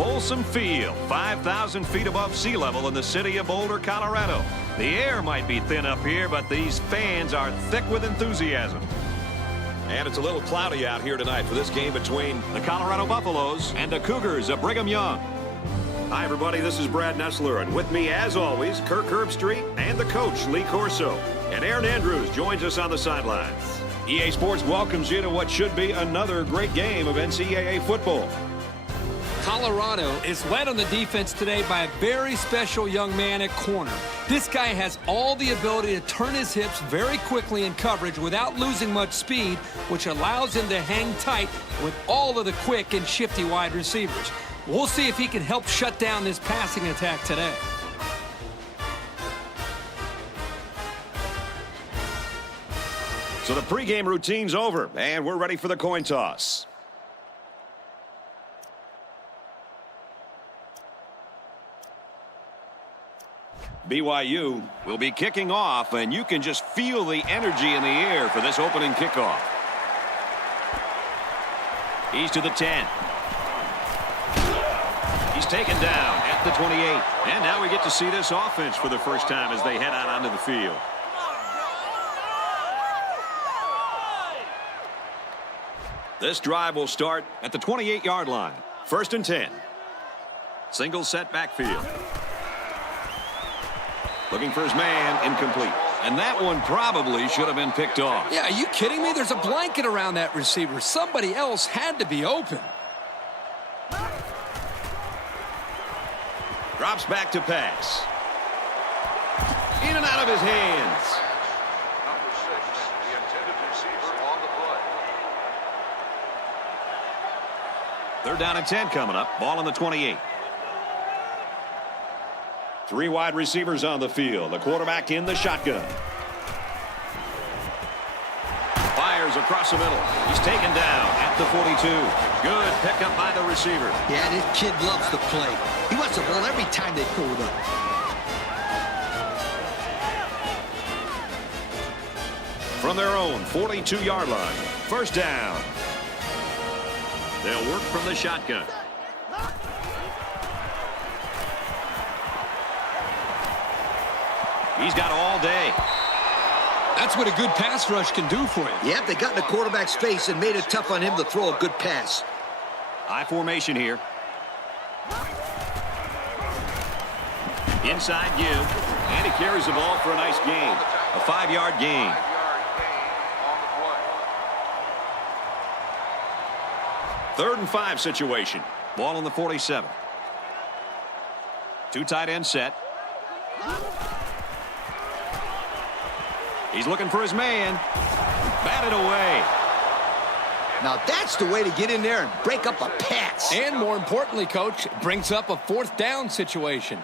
Folsom Field, 5,000 feet above sea level in the city of Boulder, Colorado. The air might be thin up here, but these fans are thick with enthusiasm. And it's a little cloudy out here tonight for this game between the Colorado Buffaloes and the Cougars of Brigham Young. Hi, everybody. This is Brad Nessler, and with me, as always, Kirk Herbstreit and the coach, Lee Corso. And Aaron Andrews joins us on the sidelines. EA Sports welcomes you to what should be another great game of NCAA football. Colorado is led on the defense today by a very special young man at corner. This guy has all the ability to turn his hips very quickly in coverage without losing much speed, which allows him to hang tight with all of the quick and shifty wide receivers. We'll see if he can help shut down this passing attack today. So the pregame routine's over, and we're ready for the coin toss. BYU will be kicking off, and you can just feel the energy in the air for this opening kickoff. He's to the 10. He's taken down at the 28. And now we get to see this offense for the first time as they head out onto the field. This drive will start at the 28-yard line. 1st and 10. Single set backfield. Looking for his man, incomplete. And that one probably should have been picked off. Yeah, are you kidding me? There's a blanket around that receiver. Somebody else had to be open. Drops back to pass. In and out of his hands. Number 6, the intended receiver on the play. 3rd down and 10 coming up. Ball on the 28. 3 wide receivers on the field. The quarterback in the shotgun. Fires across the middle. He's taken down at the 42. Good pickup by the receiver. Yeah, this kid loves to play. He wants the ball every time they throw it up. From their own 42-yard line. 1st down. They'll work from the shotgun. He's got all day. That's what a good pass rush can do for you. Yep, they got in the quarterback's face and made it tough on him to throw a good pass. High formation here. Inside give. And he carries the ball for a nice gain. A 5-yard gain. 5-yard gain on the play. 3rd and 5 situation. Ball on the 47. 2 tight end set. He's looking for his man. Batted away. Now that's the way to get in there and break up a pass. And more importantly, Coach, it brings up a 4th down situation.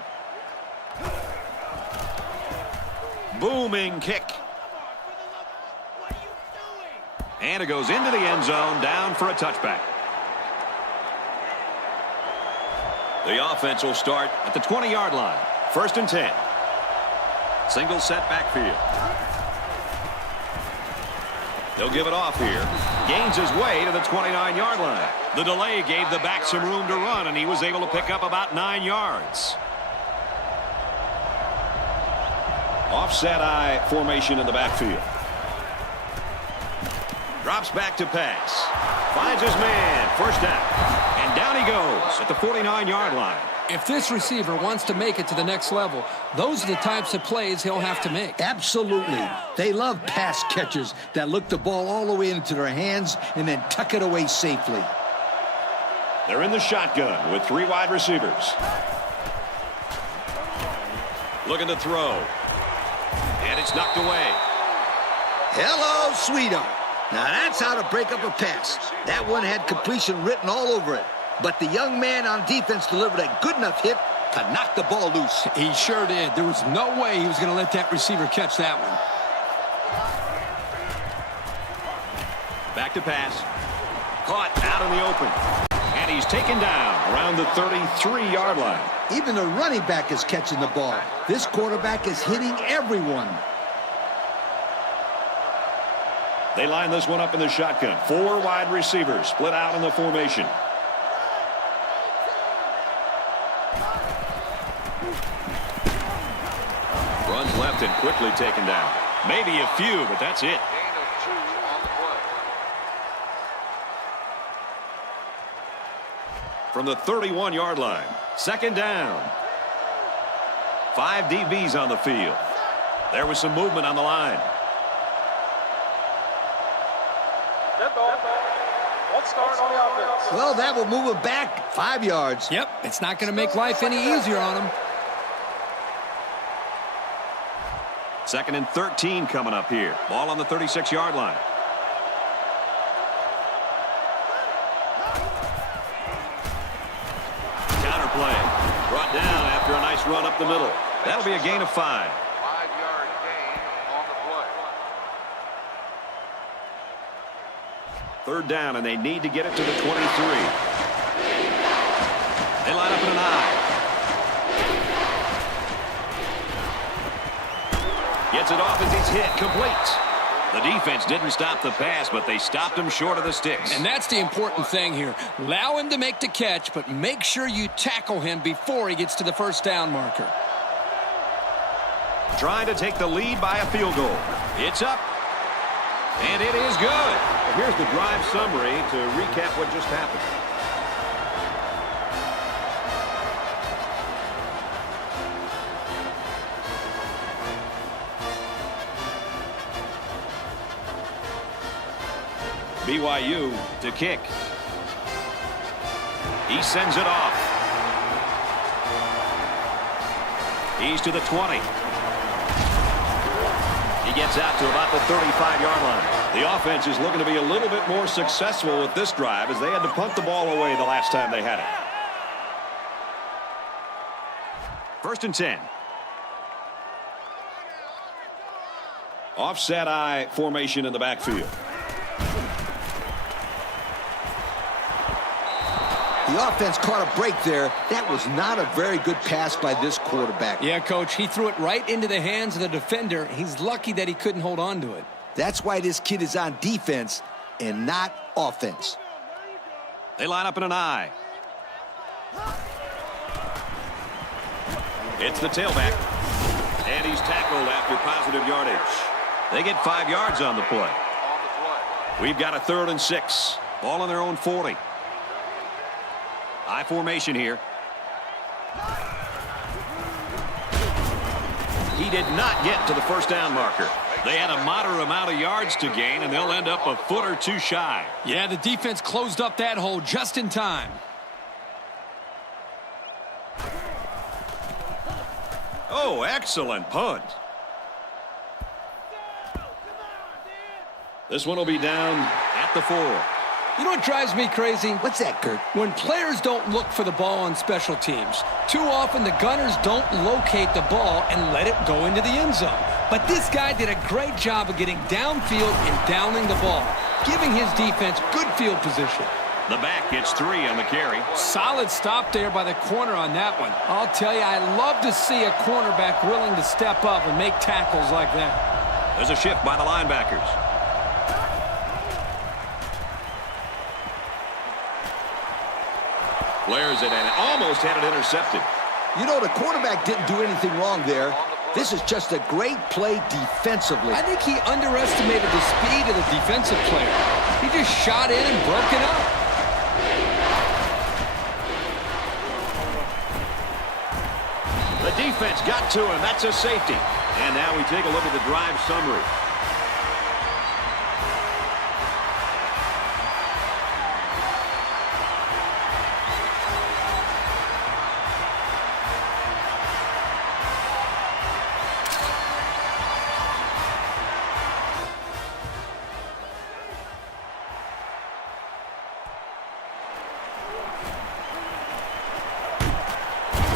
Booming kick. And it goes into the end zone, down for a touchback. The offense will start at the 20-yard line. 1st and 10. Single set backfield. They'll give it off here. Gains his way to the 29-yard line. The delay gave the back some room to run, and he was able to pick up about 9 yards. Offset eye formation in the backfield. Drops back to pass. Finds his man. 1st down. And down he goes at the 49-yard line. If this receiver wants to make it to the next level, those are the types of plays he'll have to make. Absolutely. They love pass catchers that look the ball all the way into their hands and then tuck it away safely. They're in the shotgun with 3 wide receivers. Looking to throw. And it's knocked away. Hello, sweetheart. Now that's how to break up a pass. That one had completion written all over it. But the young man on defense delivered a good enough hit to knock the ball loose. He sure did. There was no way he was going to let that receiver catch that one. Back to pass. Caught out in the open. And he's taken down around the 33-yard line. Even the running back is catching the ball. This quarterback is hitting everyone. They line this one up in the shotgun. 4 wide receivers split out in the formation. blocked and quickly taken down. Maybe a few, but that's it. Gain of 2 on the play. From the 31-yard line, second down. 5 DBs on the field. There was some movement on the line. Dead ball. Let's start on the offense. Well, that will move him back 5 yards. Yep, it's not going to make life any easier on him. Second and 13 coming up here. Ball on the 36-yard line. Counter play. Brought down after a nice run up the middle. That'll be a gain of 5. 5-yard gain on the play. Third down, and they need to get it to the 23. They line up in an I. Gets it off as he's hit. Complete. The defense didn't stop the pass, but they stopped him short of the sticks. And that's the important thing here. Allow him to make the catch, but make sure you tackle him before he gets to the first down marker. Trying to take the lead by a field goal. It's up. And it is good. Here's the drive summary to recap what just happened. BYU to kick. He sends it off. He's to the 20. He gets out to about the 35-yard line. The offense is looking to be a little bit more successful with this drive as they had to punt the ball away the last time they had it. First and 10. Offset I formation in the backfield. The offense caught a break there. That was not a very good pass by this quarterback. Yeah, Coach, he threw it right into the hands of the defender. He's lucky that he couldn't hold on to it. That's why this kid is on defense and not offense. They line up in an I. It's the tailback. And he's tackled after positive yardage. They get 5 yards on the play. We've got a 3rd and 6. Ball on their own 40. I formation here. He did not get to the first down marker. They had a moderate amount of yards to gain, and they'll end up a foot or two shy. Yeah, the defense closed up that hole just in time. Oh, excellent punt. This one will be down at the 4. You know what drives me crazy? What's that, Kurt? When players don't look for the ball on special teams. Too often the gunners don't locate the ball and let it go into the end zone. But this guy did a great job of getting downfield and downing the ball, giving his defense good field position. The back gets 3 on the carry. Solid stop there by the corner on that one. I'll tell you, I love to see a cornerback willing to step up and make tackles like that. There's a shift by the linebackers. Flares it and almost had it intercepted. You know, the quarterback didn't do anything wrong there. This is just a great play defensively. I think he underestimated the speed of the defensive player. He just shot in and broke it up. The defense got to him. That's a safety. And now we take a look at the drive summary.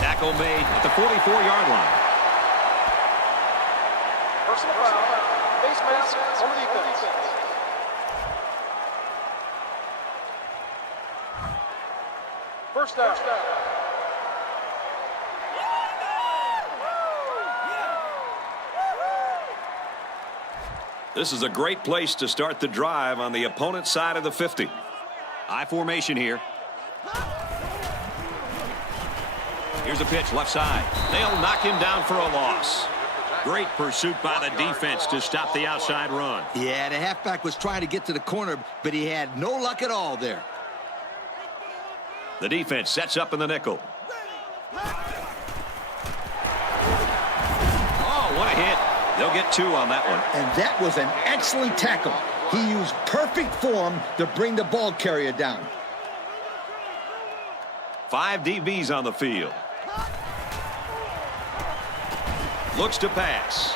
Tackle made at the 44-yard line. Personal foul. Base mask on the defense. First down. This is a great place to start the drive on the opponent's side of the 50. I formation here. Here's a pitch left side. They'll knock him down for a loss. Great pursuit by the defense to stop the outside run. Yeah, the halfback was trying to get to the corner, but he had no luck at all there. The defense sets up in the nickel. Oh, what a hit. They'll get 2 on that one. And that was an excellent tackle. He used perfect form to bring the ball carrier down. 5 DBs on the field. Looks to pass.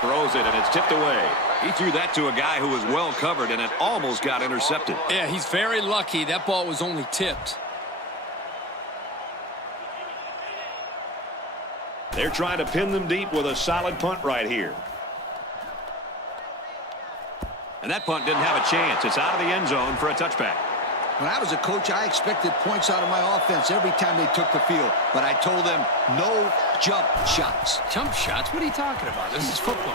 Throws it, and it's tipped away. He threw that to a guy who was well covered, and it almost got intercepted. Yeah, he's very lucky. That ball was only tipped. They're trying to pin them deep with a solid punt right here. And that punt didn't have a chance. It's out of the end zone for a touchback. When I was a coach, I expected points out of my offense every time they took the field. But I told them, no jump shots. Jump shots? What are you talking about? This is football.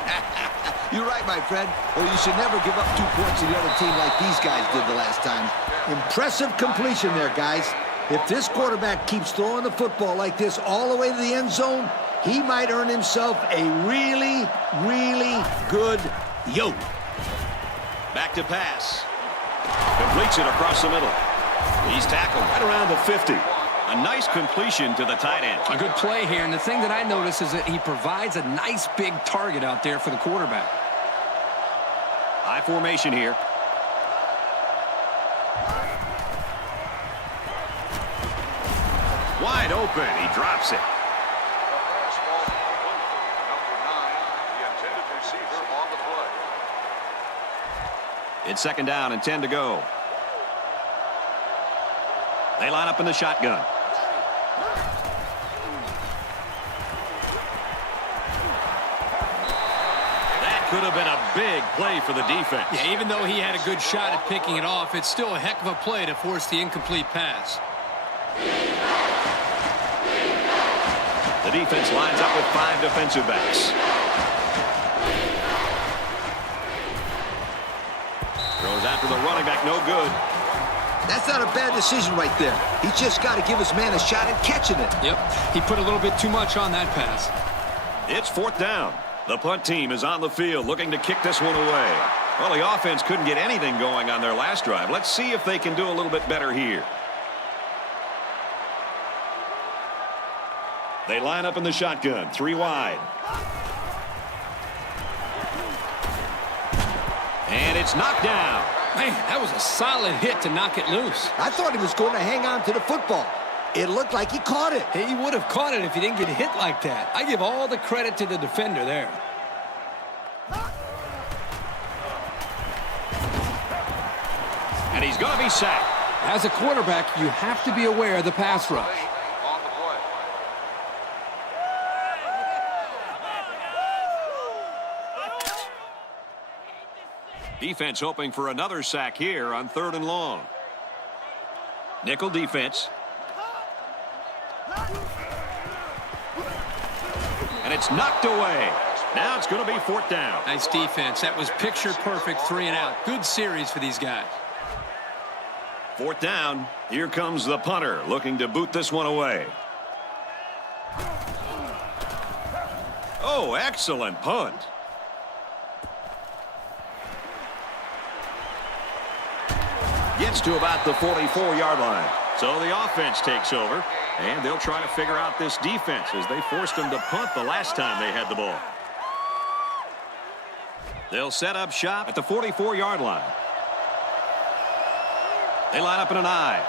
You're right, my friend. Well, you should never give up 2 points to the other team like these guys did the last time. Impressive completion there, guys. If this quarterback keeps throwing the football like this all the way to the end zone, he might earn himself a really, really good yoke. Back to pass. Completes it across the middle. He's tackled right around the 50. A nice completion to the tight end. A good play here, and the thing that I notice is that he provides a nice big target out there for the quarterback. High formation here. Wide open. He drops it. It's 2nd down and 10 to go. They line up in the shotgun. That could have been a big play for the defense. Yeah, even though he had a good shot at picking it off, it's still a heck of a play to force the incomplete pass. The defense lines up with 5 defensive backs. Throws after the running back, no good. That's not a bad decision right there. He's just got to give his man a shot at catching it. Yep, he put a little bit too much on that pass. It's 4th down. The punt team is on the field looking to kick this one away. Well, the offense couldn't get anything going on their last drive. Let's see if they can do a little bit better here. They line up in the shotgun, 3 wide. And it's knocked down. Man, that was a solid hit to knock it loose. I thought he was going to hang on to the football. It looked like he caught it. He would have caught it if he didn't get hit like that. I give all the credit to the defender there. And he's going to be sacked. As a quarterback, you have to be aware of the pass rush. Defense hoping for another sack here on 3rd and long. Nickel defense. And it's knocked away. Now it's going to be 4th down. Nice defense. That was picture perfect 3 and out. Good series for these guys. 4th down. Here comes the punter looking to boot this one away. Oh, excellent punt. Gets to about the 44-yard line. So the offense takes over, and they'll try to figure out this defense as they forced them to punt the last time they had the ball. They'll set up shop at the 44-yard line. They line up in an I.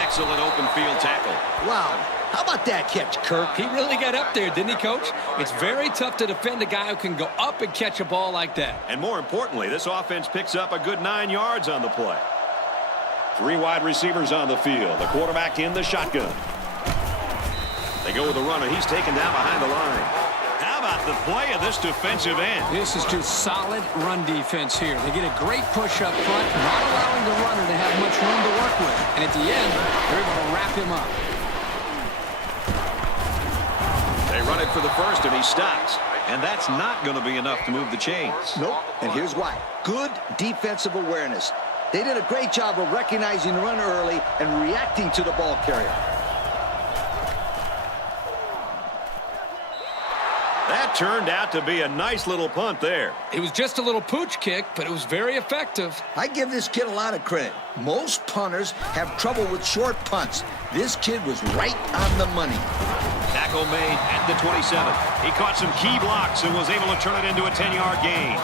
Excellent open field tackle. Wow. How about that catch, Kirk? He really got up there, didn't he, Coach? It's very tough to defend a guy who can go up and catch a ball like that. And more importantly, this offense picks up a good 9 yards on the play. 3 wide receivers on the field. The quarterback in the shotgun. They go with the runner. He's taken down behind the line. How about the play of this defensive end? This is just solid run defense here. They get a great push up front, not allowing the runner to have much room to work with. And at the end, they're able to wrap him up. They run it for the first, and he stops. And that's not going to be enough to move the chains. Nope. And here's why. Good defensive awareness. They did a great job of recognizing the run early and reacting to the ball carrier. That turned out to be a nice little punt there. It was just a little pooch kick, but it was very effective. I give this kid a lot of credit. Most punters have trouble with short punts. This kid was right on the money. Tackle made at the 27. He caught some key blocks and was able to turn it into a 10-yard gain.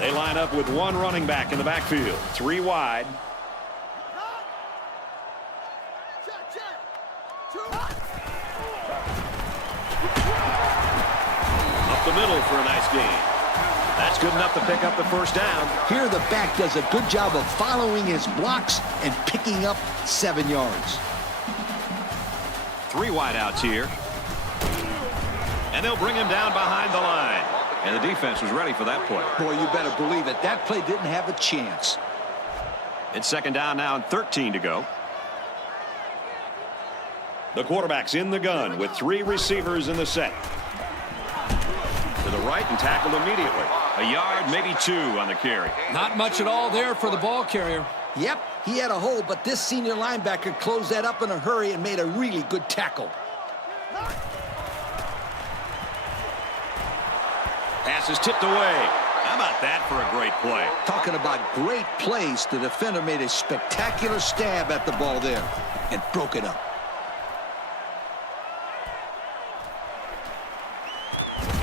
They line up with one running back in the backfield. 3 wide. Up the middle for a nice gain. That's good enough to pick up the first down. Here the back does a good job of following his blocks and picking up 7 yards. 3 wideouts here. And they'll bring him down behind the line. And the defense was ready for that play. Boy, you better believe it. That play didn't have a chance. It's second down now and 13 to go. The quarterback's in the gun with 3 receivers in the set. To the right and tackled immediately. A yard, maybe 2 on the carry. Not much at all there for the ball carrier. Yep, he had a hole, but this senior linebacker closed that up in a hurry and made a really good tackle. Pass is tipped away. How about that for a great play? Talking about great plays, the defender made a spectacular stab at the ball there and broke it up.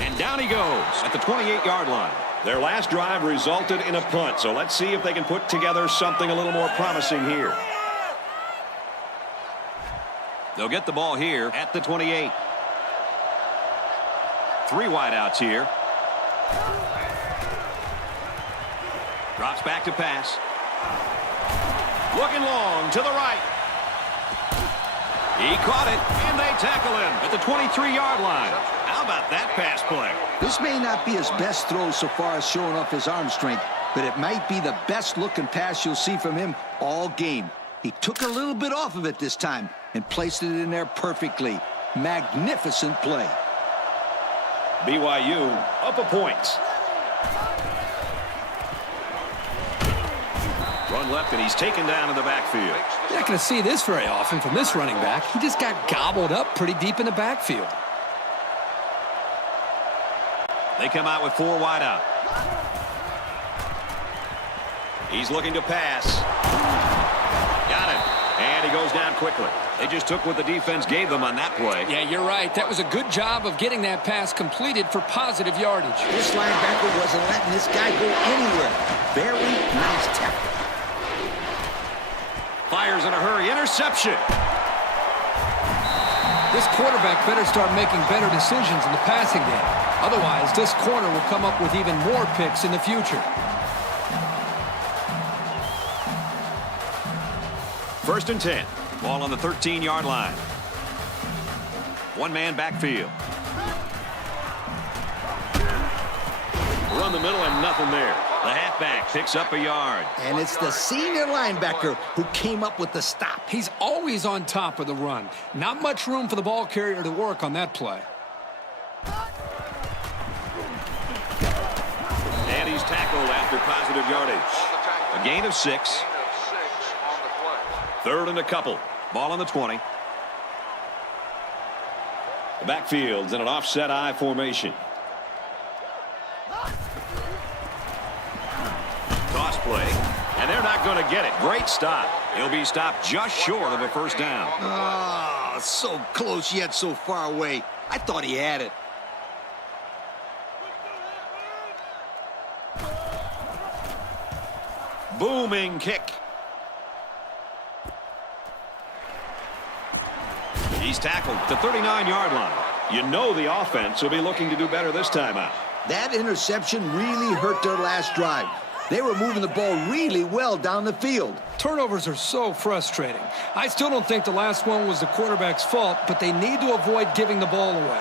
And down he goes at the 28-yard line. Their last drive resulted in a punt, so let's see if they can put together something a little more promising here. They'll get the ball here at the 28. 3 wideouts here. Drops back to pass. Looking long to the right. He caught it, and they tackle him at the 23-yard line. How about that pass play? This may not be his best throw so far as showing off his arm strength, but it might be the best-looking pass you'll see from him all game. He took a little bit off of it this time and placed it in there perfectly. Magnificent play. BYU up a point. Run left, and he's taken down in the backfield. You're not going to see this very often from this running back. He just got gobbled up pretty deep in the backfield. They come out with 4 wide out. He's looking to pass. Got it. And he goes down quickly. They just took what the defense gave them on that play. Yeah, you're right. That was a good job of getting that pass completed for positive yardage. This linebacker wasn't letting this guy go anywhere. Very nice tackle. Fires in a hurry. Interception. This quarterback better start making better decisions in the passing game. Otherwise, this corner will come up with even more picks in the future. First and 10. Ball on the 13-yard line. 1-man backfield. Run the middle and nothing there. The halfback picks up a yard. And it's the senior linebacker who came up with the stop. He's always on top of the run. Not much room for the ball carrier to work on that play. And he's tackled after positive yardage. A gain of 6. Third and a couple. Ball on the 20. The backfield's in an offset I formation. Toss play. And they're not going to get it. Great stop. He'll be stopped just short of a first down. Oh, so close yet so far away. I thought he had it. Booming kick. He's tackled at the 39-yard line. You know the offense will be looking to do better this time out. That interception really hurt their last drive. They were moving the ball really well down the field. Turnovers are so frustrating. I still don't think the last one was the quarterback's fault, but they need to avoid giving the ball away.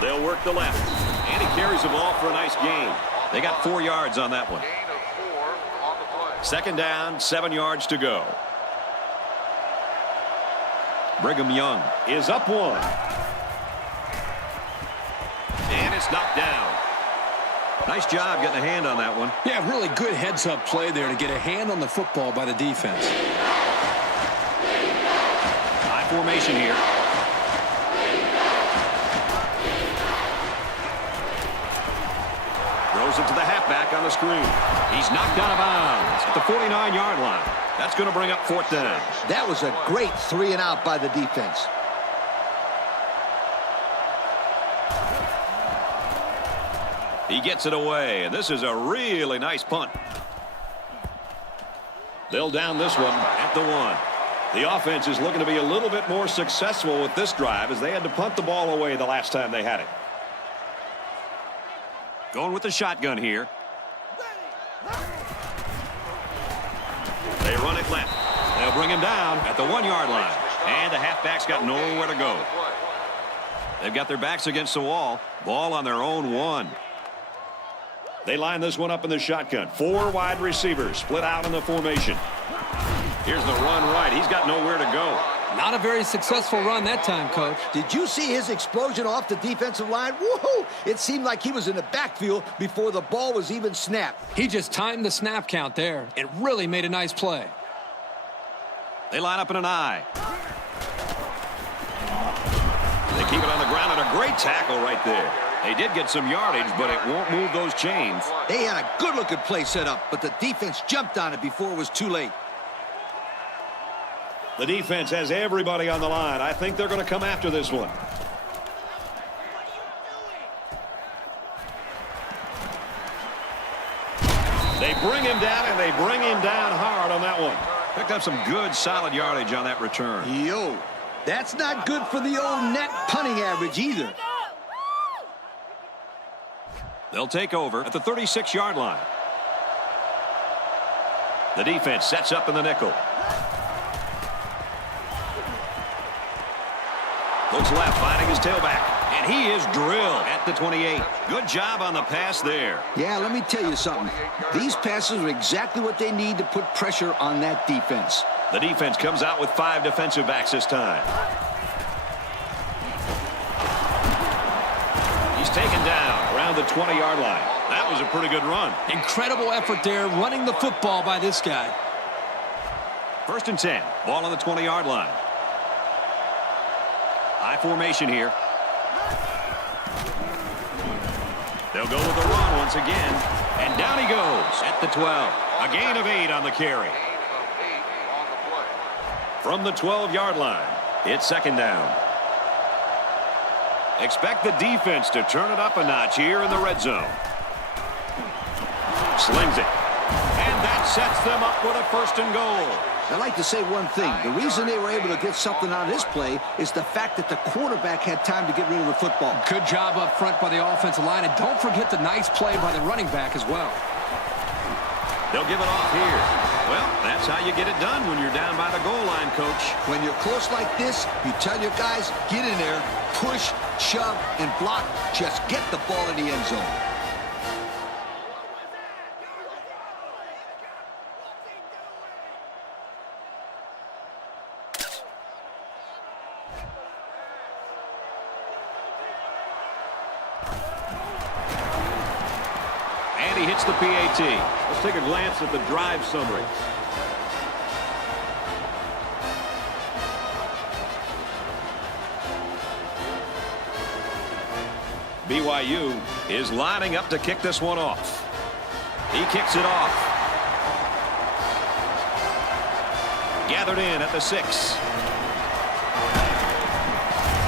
They'll work the left. And he carries the ball for a nice gain. They got 4 yards on that one. Second down, 7 yards to go. Brigham Young is up 1. And it's knocked down. Nice job getting a hand on that one. Yeah, really good heads-up play there to get a hand on the football by the defense. High formation here. Throws it to the halfback on the screen. He's knocked out of bounds at the 49-yard line. That's going to bring up 4th down. That was a great 3-and-out by the defense. He gets it away, and this is a really nice punt. They'll down this one at the 1. The offense is looking to be a little bit more successful with this drive as they had to punt the ball away the last time they had it. Going with the shotgun here. They run it left. They'll bring him down at the 1-yard line. And the halfback's got nowhere to go. They've got their backs against the wall. Ball on their own 1. They line this one up in the shotgun. 4 wide receivers split out in the formation. Here's the run right. He's got nowhere to go. Not a very successful run that time, Coach. Did you see his explosion off the defensive line? Woohoo! It seemed like he was in the backfield before the ball was even snapped. He just timed the snap count there. It really made a nice play. They line up in an I. They keep it on the ground, and a great tackle right there. They did get some yardage, but it won't move those chains. They had a good-looking play set up, but the defense jumped on it before it was too late. The defense has everybody on the line. I think they're going to come after this one. They bring him down, and they bring him down hard on that one. Picked up some good, solid yardage on that return. Yo, that's not good for the old net punting average either. They'll take over at the 36-yard line. The defense sets up in the nickel. Looks left, finding his tailback. And he is drilled at the 28. Good job on the pass there. Yeah, let me tell you something. These passes are exactly what they need to put pressure on that defense. The defense comes out with 5 defensive backs this time. He's taken down around the 20-yard line. That was a pretty good run. Incredible effort there running the football by this guy. 1st and 10. Ball on the 20-yard line. High formation here. They'll go with the run once again. And down he goes at the 12. A gain of 8 on the carry. From the 12-yard line, it's 2nd down. Expect the defense to turn it up a notch here in the red zone. Slings it. And that sets them up with a 1st and goal. I'd like to say one thing. The reason they were able to get something out of this play is the fact that the quarterback had time to get rid of the football. Good job up front by the offensive line. And don't forget the nice play by the running back as well. They'll give it off here. Well, that's how you get it done when you're down by the goal line, Coach. When you're close like this, you tell your guys, get in there, push, shove, and block. Just get the ball in the end zone. And he hits the PAT. Let's take a glance at the drive summary. BYU is lining up to kick this one off. He kicks it off. Gathered in at the 6.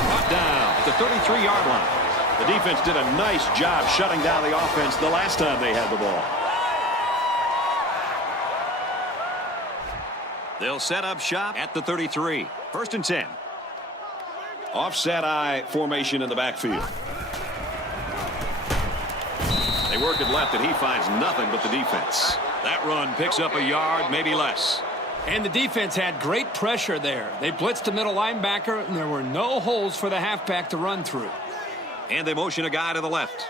Brought down at the 33-yard line. The defense did a nice job shutting down the offense the last time they had the ball. They'll set up shop at the 33. 1st and 10. Offset I formation in the backfield. They work it left, and he finds nothing but the defense. That run picks up a yard, maybe less. And the defense had great pressure there. They blitzed the middle linebacker, and there were no holes for the halfback to run through. And they motion a guy to the left.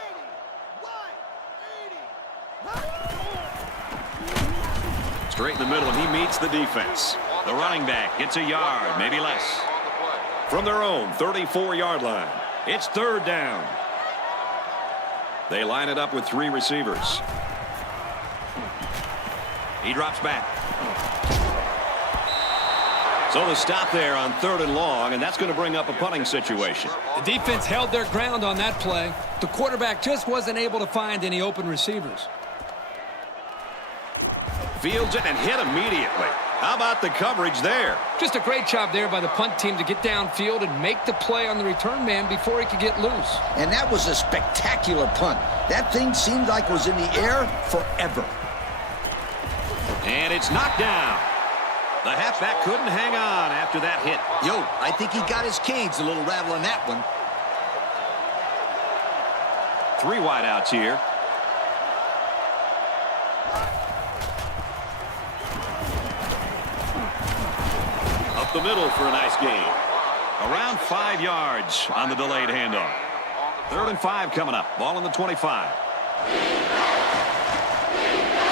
Straight in the middle, and he meets the defense. The running back gets a yard, maybe less. From their own 34-yard line, it's 3rd down. They line it up with 3 receivers. He drops back. So the stop there on 3rd and long, and that's going to bring up a punting situation. The defense held their ground on that play. The quarterback just wasn't able to find any open receivers. Fields it and hit immediately. How about the coverage there? Just a great job there by the punt team to get downfield and make the play on the return man before he could get loose. And that was a spectacular punt. That thing seemed like it was in the air forever. And it's knocked down. The halfback couldn't hang on after that hit. Yo, I think he got his canes a little rattle on that one. 3 wideouts here. Up the middle for a nice gain. Around 5 yards on the delayed handoff. 3rd and 5 coming up. Ball on the 25. They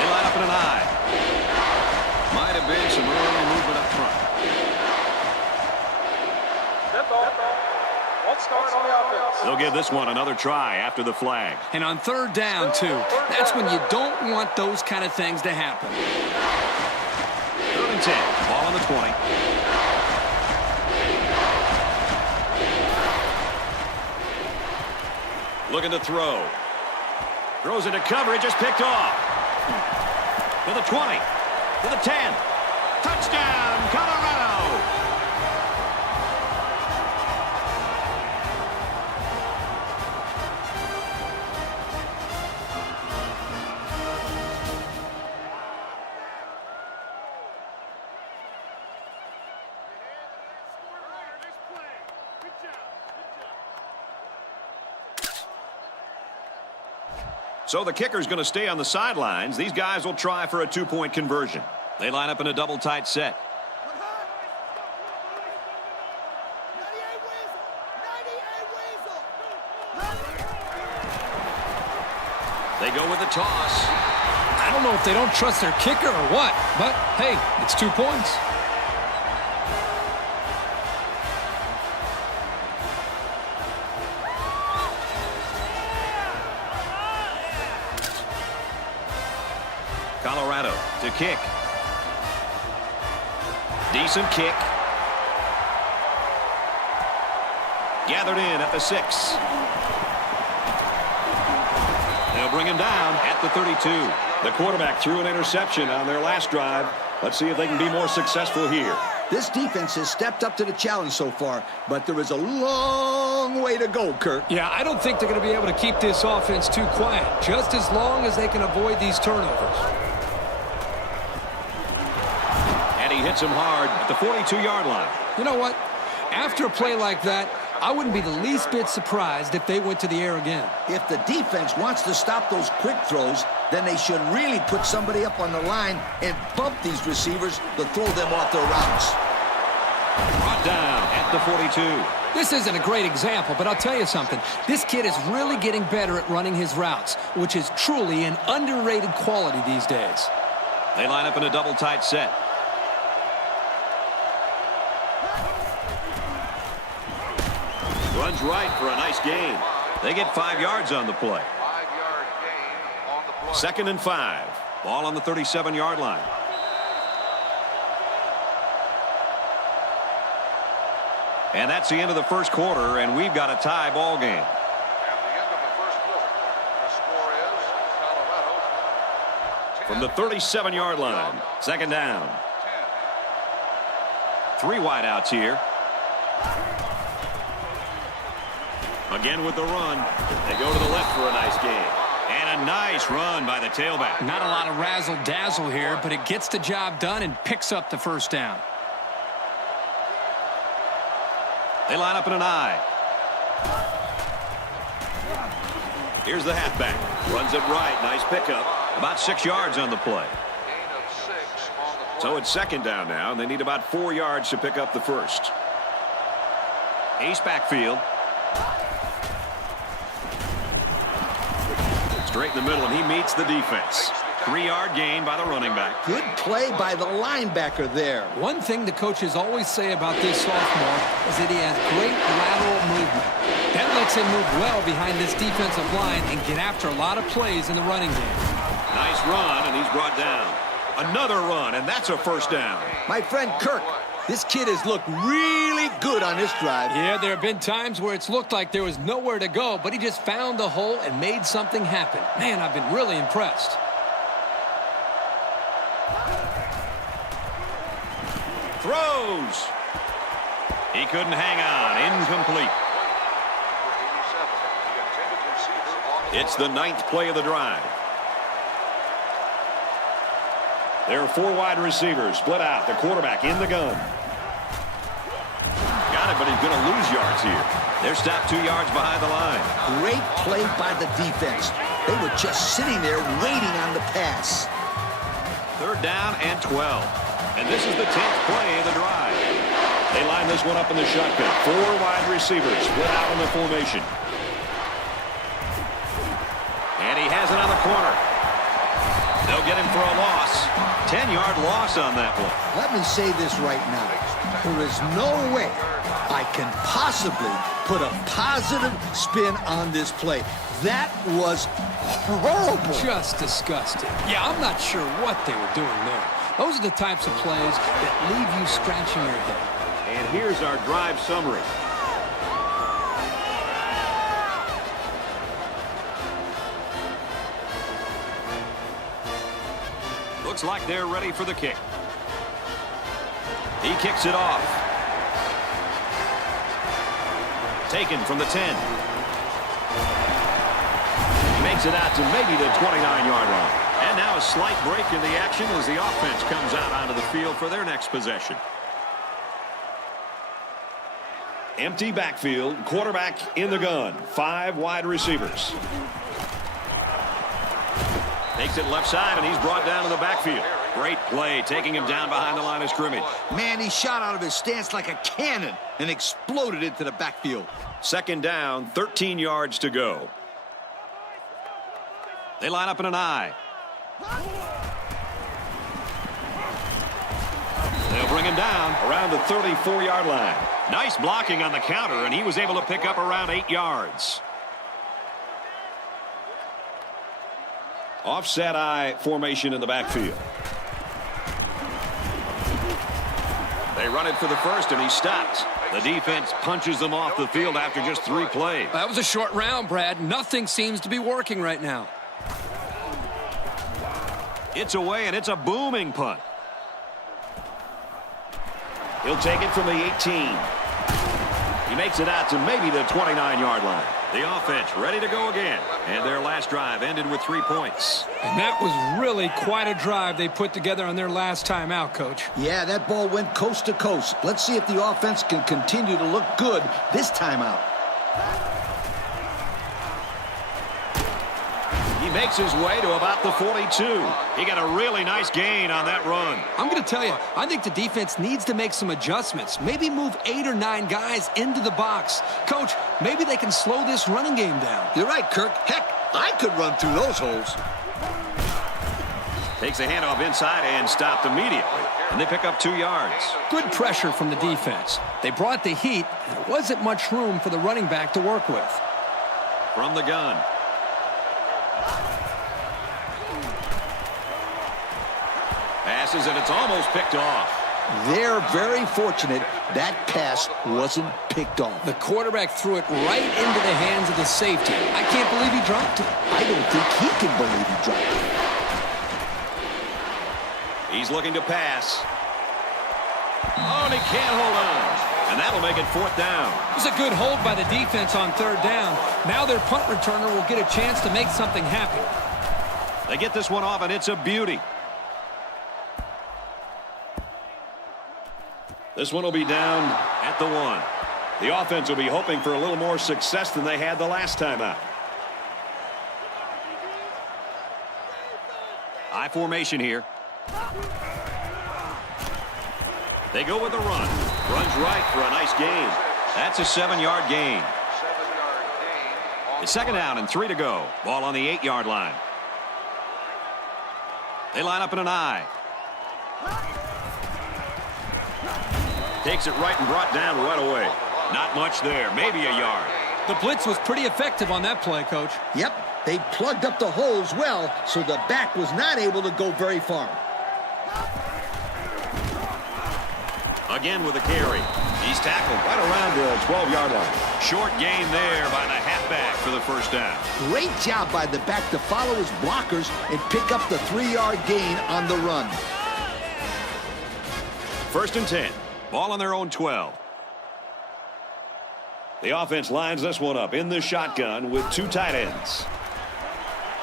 line up in an eye. Might have been some early movement up front. Dead ball. One start on the offense. They'll give this one another try after the flag. And on 3rd down, too. That's when you don't want those kind of things to happen. 3rd and 10. Ball on the 20. Looking to throw. Throws into coverage, just picked off. To the 20. To the 10. Touchdown, Colorado. So the kicker's going to stay on the sidelines. These guys will try for a 2-point conversion. They line up in a double tight set. They go with the toss. I don't know if they don't trust their kicker or what, but hey, it's 2 points. Colorado to kick. Decent kick. Gathered in at the 6. They'll bring him down at the 32. The quarterback threw an interception on their last drive. Let's see if they can be more successful here. This defense has stepped up to the challenge so far, but there is a long way to go, Kurt. Yeah, I don't think they're going to be able to keep this offense too quiet, just as long as they can avoid these turnovers. And he hits him hard at the 42-yard line. You know what? After a play like that, I wouldn't be the least bit surprised if they went to the air again. If the defense wants to stop those quick throws, then they should really put somebody up on the line and bump these receivers to throw them off their routes. Brought down at the 42. This isn't a great example, but I'll tell you something. This kid is really getting better at running his routes, which is truly an underrated quality these days. They line up in a double tight set. Runs right for a nice gain. They get 5 yards on the play. 5-yard gain on the play. 2nd and 5. Ball on the 37-yard line. And that's the end of the first quarter, and we've got a tie ball game. At the end of the first quarter, the score is Colorado 10. From the 37-yard line, 2nd down. 3 wideouts here. Again with the run. They go to the left for a nice gain. And a nice run by the tailback. Not a lot of razzle-dazzle here, but it gets the job done and picks up the first down. They line up in an eye. Here's the halfback. Runs it right. Nice pickup. About 6 yards on the play. Gain of 6 on the play. So it's 2nd down now, and they need about 4 yards to pick up the first. Ace backfield. Straight in the middle, and he meets the defense. 3-yard gain by the running back. Good play by the linebacker there. One thing the coaches always say about this sophomore is that he has great lateral movement. That lets him move well behind this defensive line and get after a lot of plays in the running game. Nice run, and he's brought down. Another run, and that's a first down. My friend Kirk, this kid has looked really good on this drive. Yeah, there have been times where it's looked like there was nowhere to go, but he just found the hole and made something happen. Man, I've been really impressed. Throws. He couldn't hang on. Incomplete. It's the 9th play of the drive. There are 4 wide receivers split out. The quarterback in the gun. Got it, but he's going to lose yards here. They're stopped 2 yards behind the line. Great play by the defense. They were just sitting there waiting on the pass. 3rd down and 12. And this is the 10th play of the drive. They line this one up in the shotgun. 4 wide receivers split out in the formation. And he has it on the corner. They'll get him for a loss. 10-yard loss on that one. Let me say this right now. There is no way I can possibly put a positive spin on this play. That was horrible. Just disgusting. Yeah, I'm not sure what they were doing there. Those are the types of plays that leave you scratching your head. And here's our drive summary. Looks like they're ready for the kick. He kicks it off. Taken from the 10. He makes it out to maybe the 29-yard line. And now a slight break in the action as the offense comes out onto the field for their next possession. Empty backfield, quarterback in the gun, 5 wide receivers. Takes it left side, and he's brought down to the backfield. Great play, taking him down behind the line of scrimmage. Man, he shot out of his stance like a cannon and exploded into the backfield. 2nd down, 13 yards to go. They line up in an I. They'll bring him down around the 34-yard line. Nice blocking on the counter, and he was able to pick up around 8 yards. Offset I formation in the backfield. They run it for the first, and he stops. The defense punches them off the field after just 3 plays. That was a short round, Brad. Nothing seems to be working right now. It's away, and it's a booming punt. He'll take it from the 18. He makes it out to maybe the 29-yard line. The offense ready to go again. And their last drive ended with 3 points. And that was really quite a drive they put together on their last time out, Coach. Yeah, that ball went coast to coast. Let's see if the offense can continue to look good this time out. He makes his way to about the 42. He got a really nice gain on that run. I'm going to tell you, I think the defense needs to make some adjustments. Maybe move 8 or 9 guys into the box. Coach, maybe they can slow this running game down. You're right, Kirk. Heck, I could run through those holes. Takes a handoff inside and stopped immediately. And they pick up 2 yards. Good pressure from the defense. They brought the heat. There wasn't much room for the running back to work with. From the gun. Passes, and it's almost picked off. They're very fortunate that pass wasn't picked off. The quarterback threw it right into the hands of the safety. I can't believe he dropped it. I don't think he can believe he dropped it. He's looking to pass. Oh, and he can't hold on. And that'll make it 4th down. It was a good hold by the defense on 3rd down. Now their punt returner will get a chance to make something happen. They get this one off, and it's a beauty. This one will be down at the 1. The offense will be hoping for a little more success than they had the last time out. I formation here. They go with a run. Runs right for a nice gain. That's a 7-yard gain. It's 2nd down and 3 to go. Ball on the 8-yard line. They line up in an I. Takes it right and brought down right away. Not much there, maybe a yard. The blitz was pretty effective on that play, Coach. Yep, they plugged up the holes well, so the back was not able to go very far. Again with a carry. He's tackled right around the 12-yard line. Short gain there by the halfback for the first down. Great job by the back to follow his blockers and pick up the 3-yard gain on the run. 1st and 10. Ball on their own 12. The offense lines this one up in the shotgun with 2 tight ends.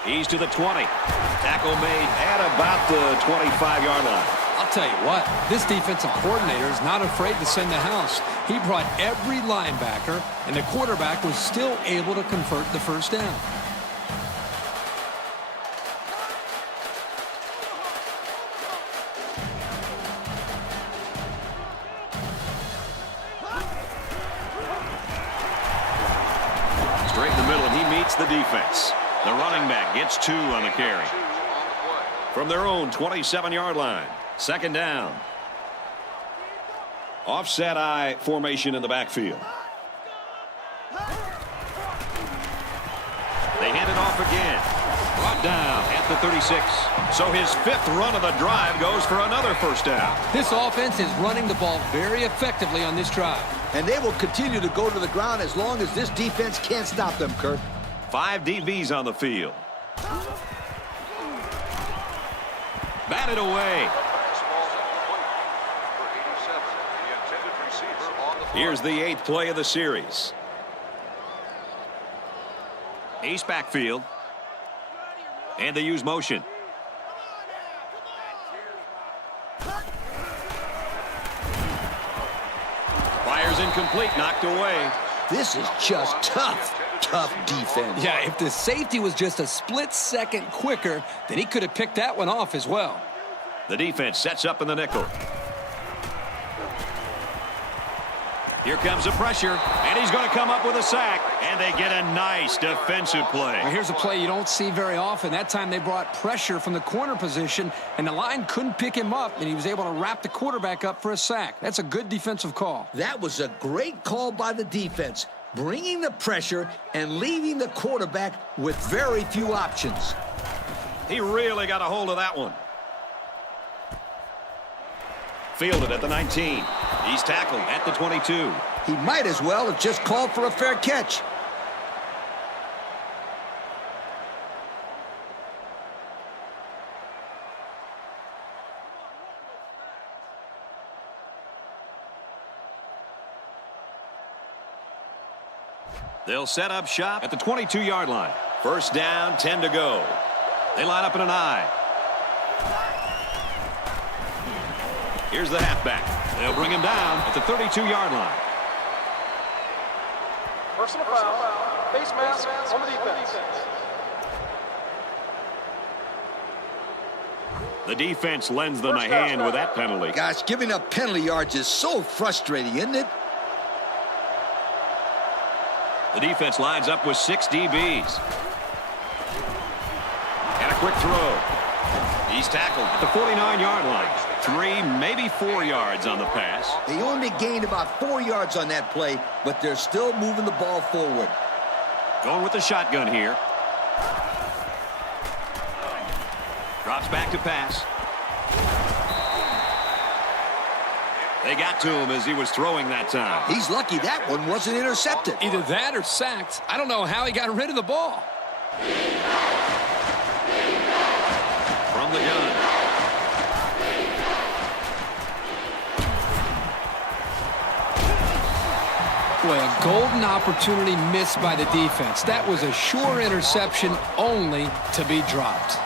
He's to the 20. Tackle made at about the 25-yard line. I'll tell you what, this defensive coordinator is not afraid to send the house. He brought every linebacker, and the quarterback was still able to convert the first down. Straight in the middle, and he meets the defense. The running back gets 2 on the carry. From their own 27-yard line. 2nd down. Offset I formation in the backfield. They hand it off again. Brought down at the 36. So his 5th run of the drive goes for another first down. This offense is running the ball very effectively on this drive. And they will continue to go to the ground as long as this defense can't stop them, Kurt. 5 DBs on the field. Batted away. Here's the 8th play of the series. East backfield. And they use motion. Fires incomplete, knocked away. This is just tough defense. Yeah, if the safety was just a split second quicker, then he could have picked that one off as well. The defense sets up in the nickel. Here comes the pressure, and he's going to come up with a sack, and they get a nice defensive play. Now here's a play you don't see very often. That time they brought pressure from the corner position, and the line couldn't pick him up, and he was able to wrap the quarterback up for a sack. That's a good defensive call. That was a great call by the defense, bringing the pressure and leaving the quarterback with very few options. He really got a hold of that one. Fielded at the 19. He's tackled at the 22. He might as well have just called for a fair catch. They'll set up shop at the 22-yard line. 1st down, 10 to go. They line up in an I. Here's the halfback. They'll bring him down at the 32-yard line. Personal foul. Face mask on the defense. The defense lends them a hand with that penalty. Gosh, giving up penalty yards is so frustrating, isn't it? The defense lines up with 6 DBs. And a quick throw. He's tackled at the 49-yard line. 3, maybe 4 yards on the pass. They only gained about 4 yards on that play, but they're still moving the ball forward. Going with the shotgun here. Drops back to pass. They got to him as he was throwing that time. He's lucky that one wasn't intercepted. Either that or sacked. I don't know how he got rid of the ball. From the gun. Boy, a golden opportunity missed by the defense. That was a sure interception, only to be dropped.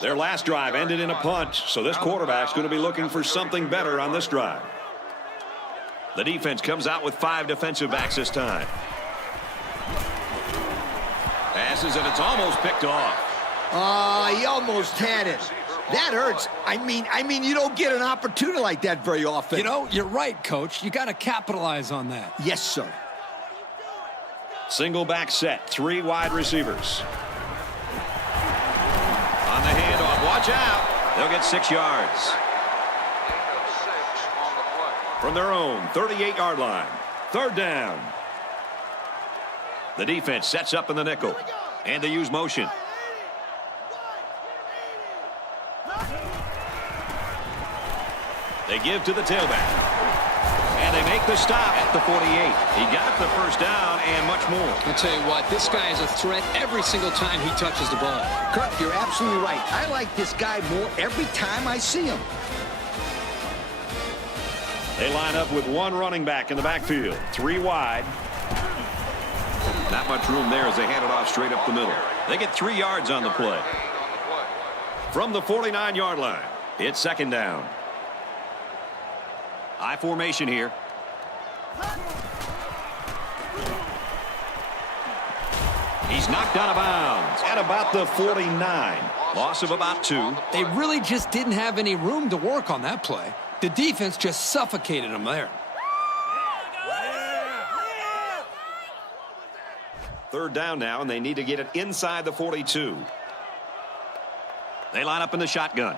Their last drive ended in a punt, so this quarterback's going to be looking for something better on this drive. The defense comes out with 5 defensive backs this time. Passes, and it's almost picked off. He almost had it. That hurts. I mean, you don't get an opportunity like that very often. You know, you're right, Coach. You got to capitalize on that. Yes, sir. Single back set, 3 wide receivers. On the handoff, watch out. They'll get 6 yards. From their own 38-yard line. 3rd down. The defense sets up in the nickel. And they use motion. They give to the tailback. And they make the stop at the 48. He got the first down and much more. I'll tell you what, this guy is a threat every single time he touches the ball. Kirk, you're absolutely right. I like this guy more every time I see him. They line up with 1 running back in the backfield. 3 wide. Not much room there as they hand it off straight up the middle. They get 3 yards on the play. From the 49-yard line, it's 2nd down. I formation here. He's knocked out of bounds at about the 49. Loss of about 2. They really just didn't have any room to work on that play. The defense just suffocated them there. 3rd down now, and they need to get it inside the 42. They line up in the shotgun.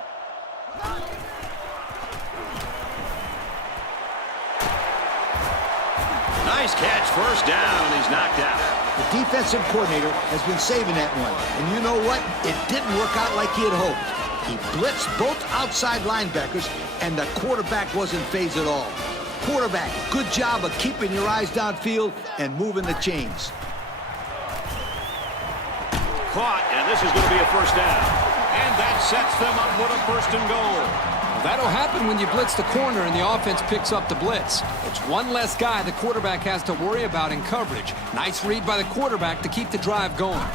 Nice catch, 1st down, and he's knocked out. The defensive coordinator has been saving that one. And you know what? It didn't work out like he had hoped. He blitzed both outside linebackers, and the quarterback wasn't phased at all. Quarterback, good job of keeping your eyes downfield and moving the chains. Caught, and this is going to be a 1st down. And that sets them up with a 1st and goal. That'll happen when you blitz the corner and the offense picks up the blitz. It's one less guy the quarterback has to worry about in coverage. Nice read by the quarterback to keep the drive going.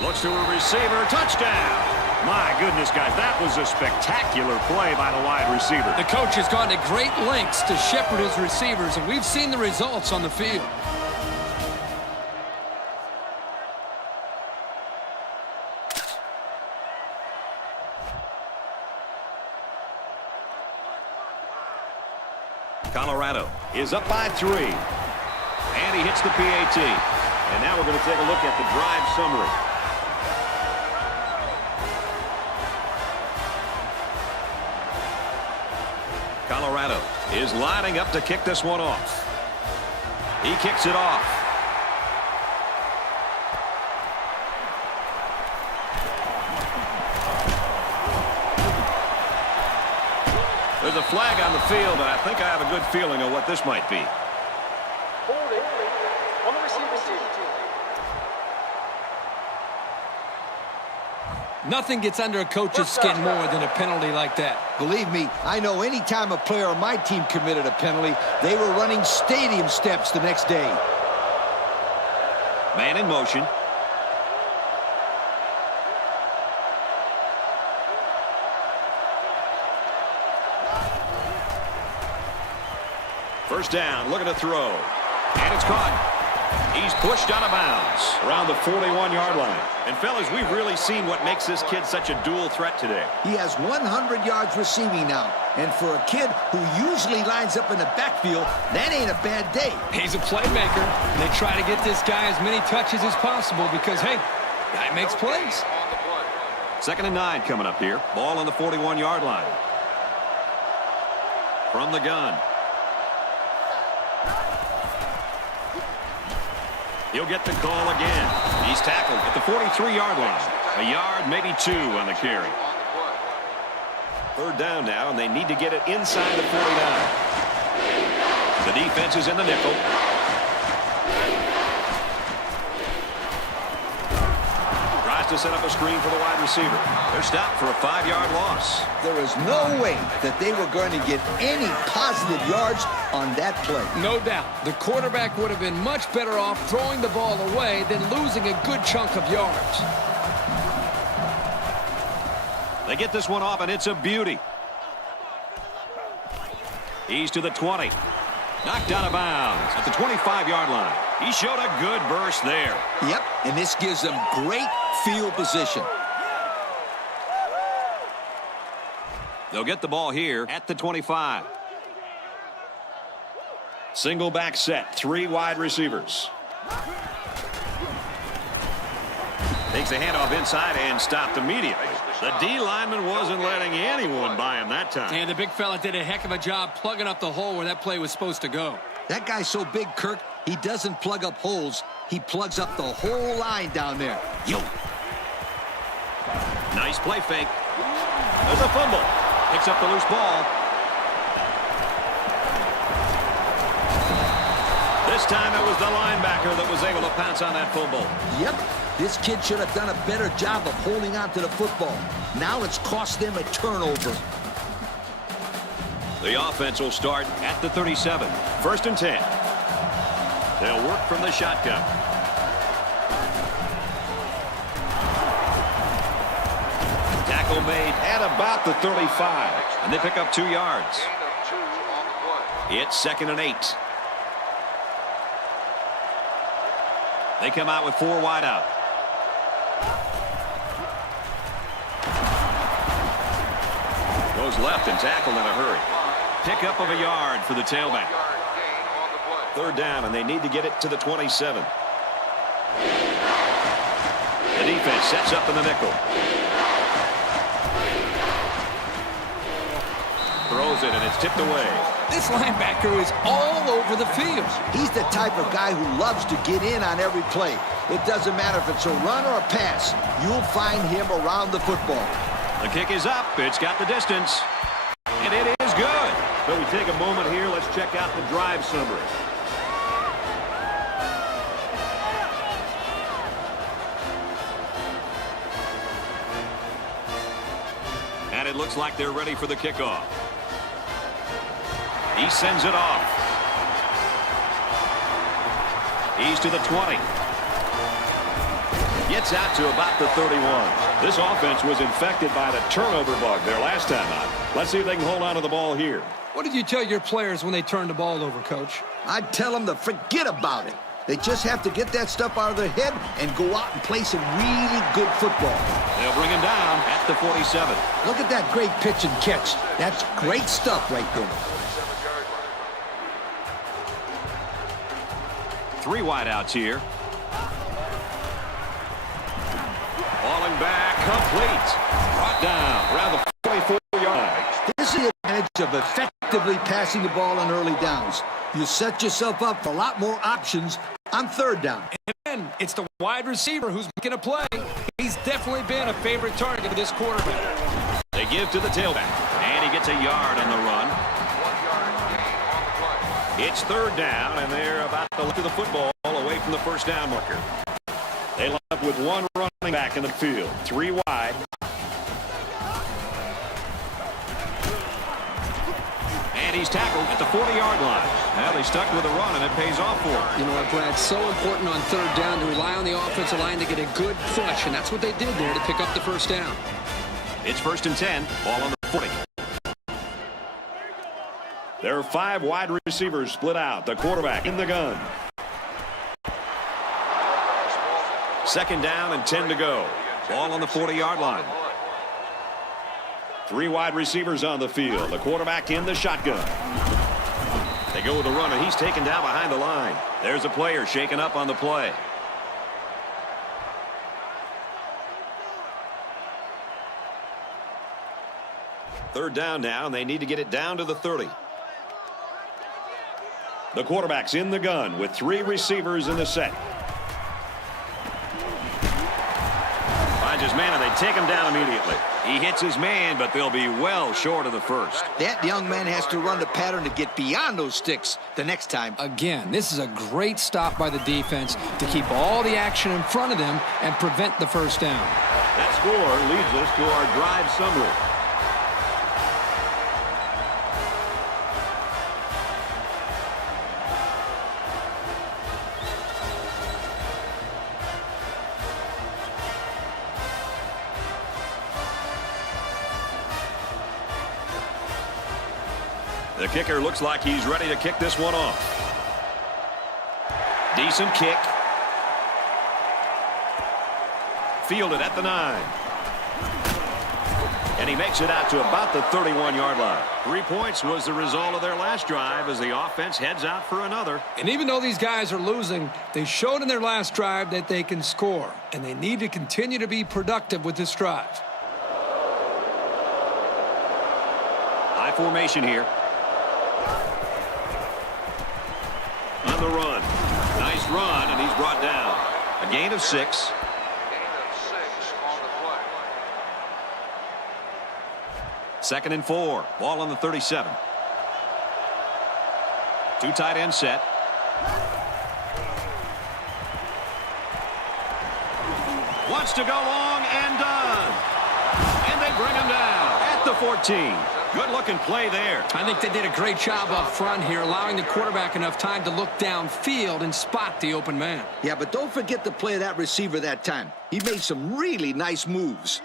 Looks to a receiver. Touchdown. My goodness, guys, that was a spectacular play by the wide receiver. The coach has gone to great lengths to shepherd his receivers, and we've seen the results on the field. Colorado is up by 3. And he hits the PAT. And now we're going to take a look at the drive summary. Colorado is lining up to kick this one off. He kicks it off. There's a flag on the field, and I think I have a good feeling of what this might be. Holding on the receiving team. Nothing gets under a coach's skin more than a penalty like that. Believe me, I know any time a player on my team committed a penalty, they were running stadium steps the next day. Man in motion. First down, looking to throw. And it's caught. He's pushed out of bounds around the 41-yard line. And, fellas, we've really seen what makes this kid such a dual threat today. He has 100 yards receiving now. And for a kid who usually lines up in the backfield, that ain't a bad day. He's a playmaker. They try to get this guy as many touches as possible because, hey, guy makes plays. 2nd and 9 coming up here. Ball on the 41-yard line. From the gun. He'll get the call again. He's tackled at the 43-yard line. A yard, maybe 2 on the carry. 3rd down now, and they need to get it inside the 49. The defense is in the nickel. Tries to set up a screen for the wide receiver. They're stopped for a 5-yard loss. There is no way that they were going to get any positive yards on that play. No doubt. The quarterback would have been much better off throwing the ball away than losing a good chunk of yards. They get this one off, and it's a beauty. He's to the 20. Knocked out of bounds at the 25-yard line. He showed a good burst there. Yep, and this gives them great field position. They'll get the ball here at the 25. Single back set, 3 wide receivers. Takes the handoff inside and stopped immediately. The D lineman wasn't letting anyone by him that time. And the big fella did a heck of a job plugging up the hole where that play was supposed to go. That guy's so big, Kirk, he doesn't plug up holes. He plugs up the whole line down there. Yo. Nice play fake. There's a fumble. Picks up the loose ball. This time it was the linebacker that was able to pounce on that fumble. Yep. This kid should have done a better job of holding on to the football. Now it's cost them a turnover. The offense will start at the 37. 1st and 10. They'll work from the shotgun. Tackle made at about the 35. And they pick up 2 yards. It's 2nd and 8. They come out with 4 wide out. Goes left and tackled in a hurry. Pickup of a yard for the tailback. 3rd down, and they need to get it to the 27. The defense sets up in the nickel. Throws it, and it's tipped away. This linebacker is all over the field. He's the type of guy who loves to get in on every play. It doesn't matter if it's a run or a pass. You'll find him around the football. The kick is up. It's got the distance. And it is good. So we take a moment here. Let's check out the drive summary. And it looks like they're ready for the kickoff. He sends it off. He's to the 20. Gets out to about the 31. This offense was infected by the turnover bug their last time out. Let's see if they can hold on to the ball here. What did you tell your players when they turned the ball over, Coach? I'd tell them to forget about it. They just have to get that stuff out of their head and go out and play some really good football. They'll bring him down at the 47. Look at that great pitch and catch. That's great stuff right there. 3 wideouts here. Falling back, complete. Brought down around the 44-yard line. This is the advantage of effectively passing the ball on early downs. You set yourself up for a lot more options on 3rd down. And it's the wide receiver who's making a play. He's definitely been a favorite target of this quarterback. They give to the tailback, and he gets a yard on the run. It's 3rd down, and they're about to look to the football away from the 1st down marker. They line up with 1 running back in the field, 3 wide. And he's tackled at the 40-yard line. Now they stuck with a run, and it pays off for him. You know what, Brad? So important on 3rd down to rely on the offensive line to get a good push, and that's what they did there to pick up the 1st down. It's 1st and 10, ball on the 40. There are 5 wide receivers split out. The quarterback in the gun. 2nd down and 10 to go. Ball on the 40-yard line. 3 wide receivers on the field. The quarterback in the shotgun. They go with the run, and he's taken down behind the line. There's a player shaken up on the play. Third down now, and they need to get it down to the 30. The quarterback's in the gun with 3 receivers in the set. Finds his man, and they take him down immediately. He hits his man, but they'll be well short of the first. That young man has to run the pattern to get beyond those sticks the next time. Again, this is a great stop by the defense to keep all the action in front of them and prevent the 1st down. That score leads us to our drive summary. The kicker looks like he's ready to kick this one off. Decent kick. Fielded at the 9. And he makes it out to about the 31-yard line. 3 points was the result of their last drive as the offense heads out for another. And even though these guys are losing, they showed in their last drive that they can score. And they need to continue to be productive with this drive. High formation here. On the run. Nice run, and he's brought down. A gain of 6. Gain of 6 on the play. 2nd and 4. Ball on the 37. 2 tight end set. Wants to go long and done. And they bring him down at the 14. Good-looking play there. I think they did a great job up front here, allowing the quarterback enough time to look downfield and spot the open man. Yeah, but don't forget to play that receiver that time. He made some really nice moves.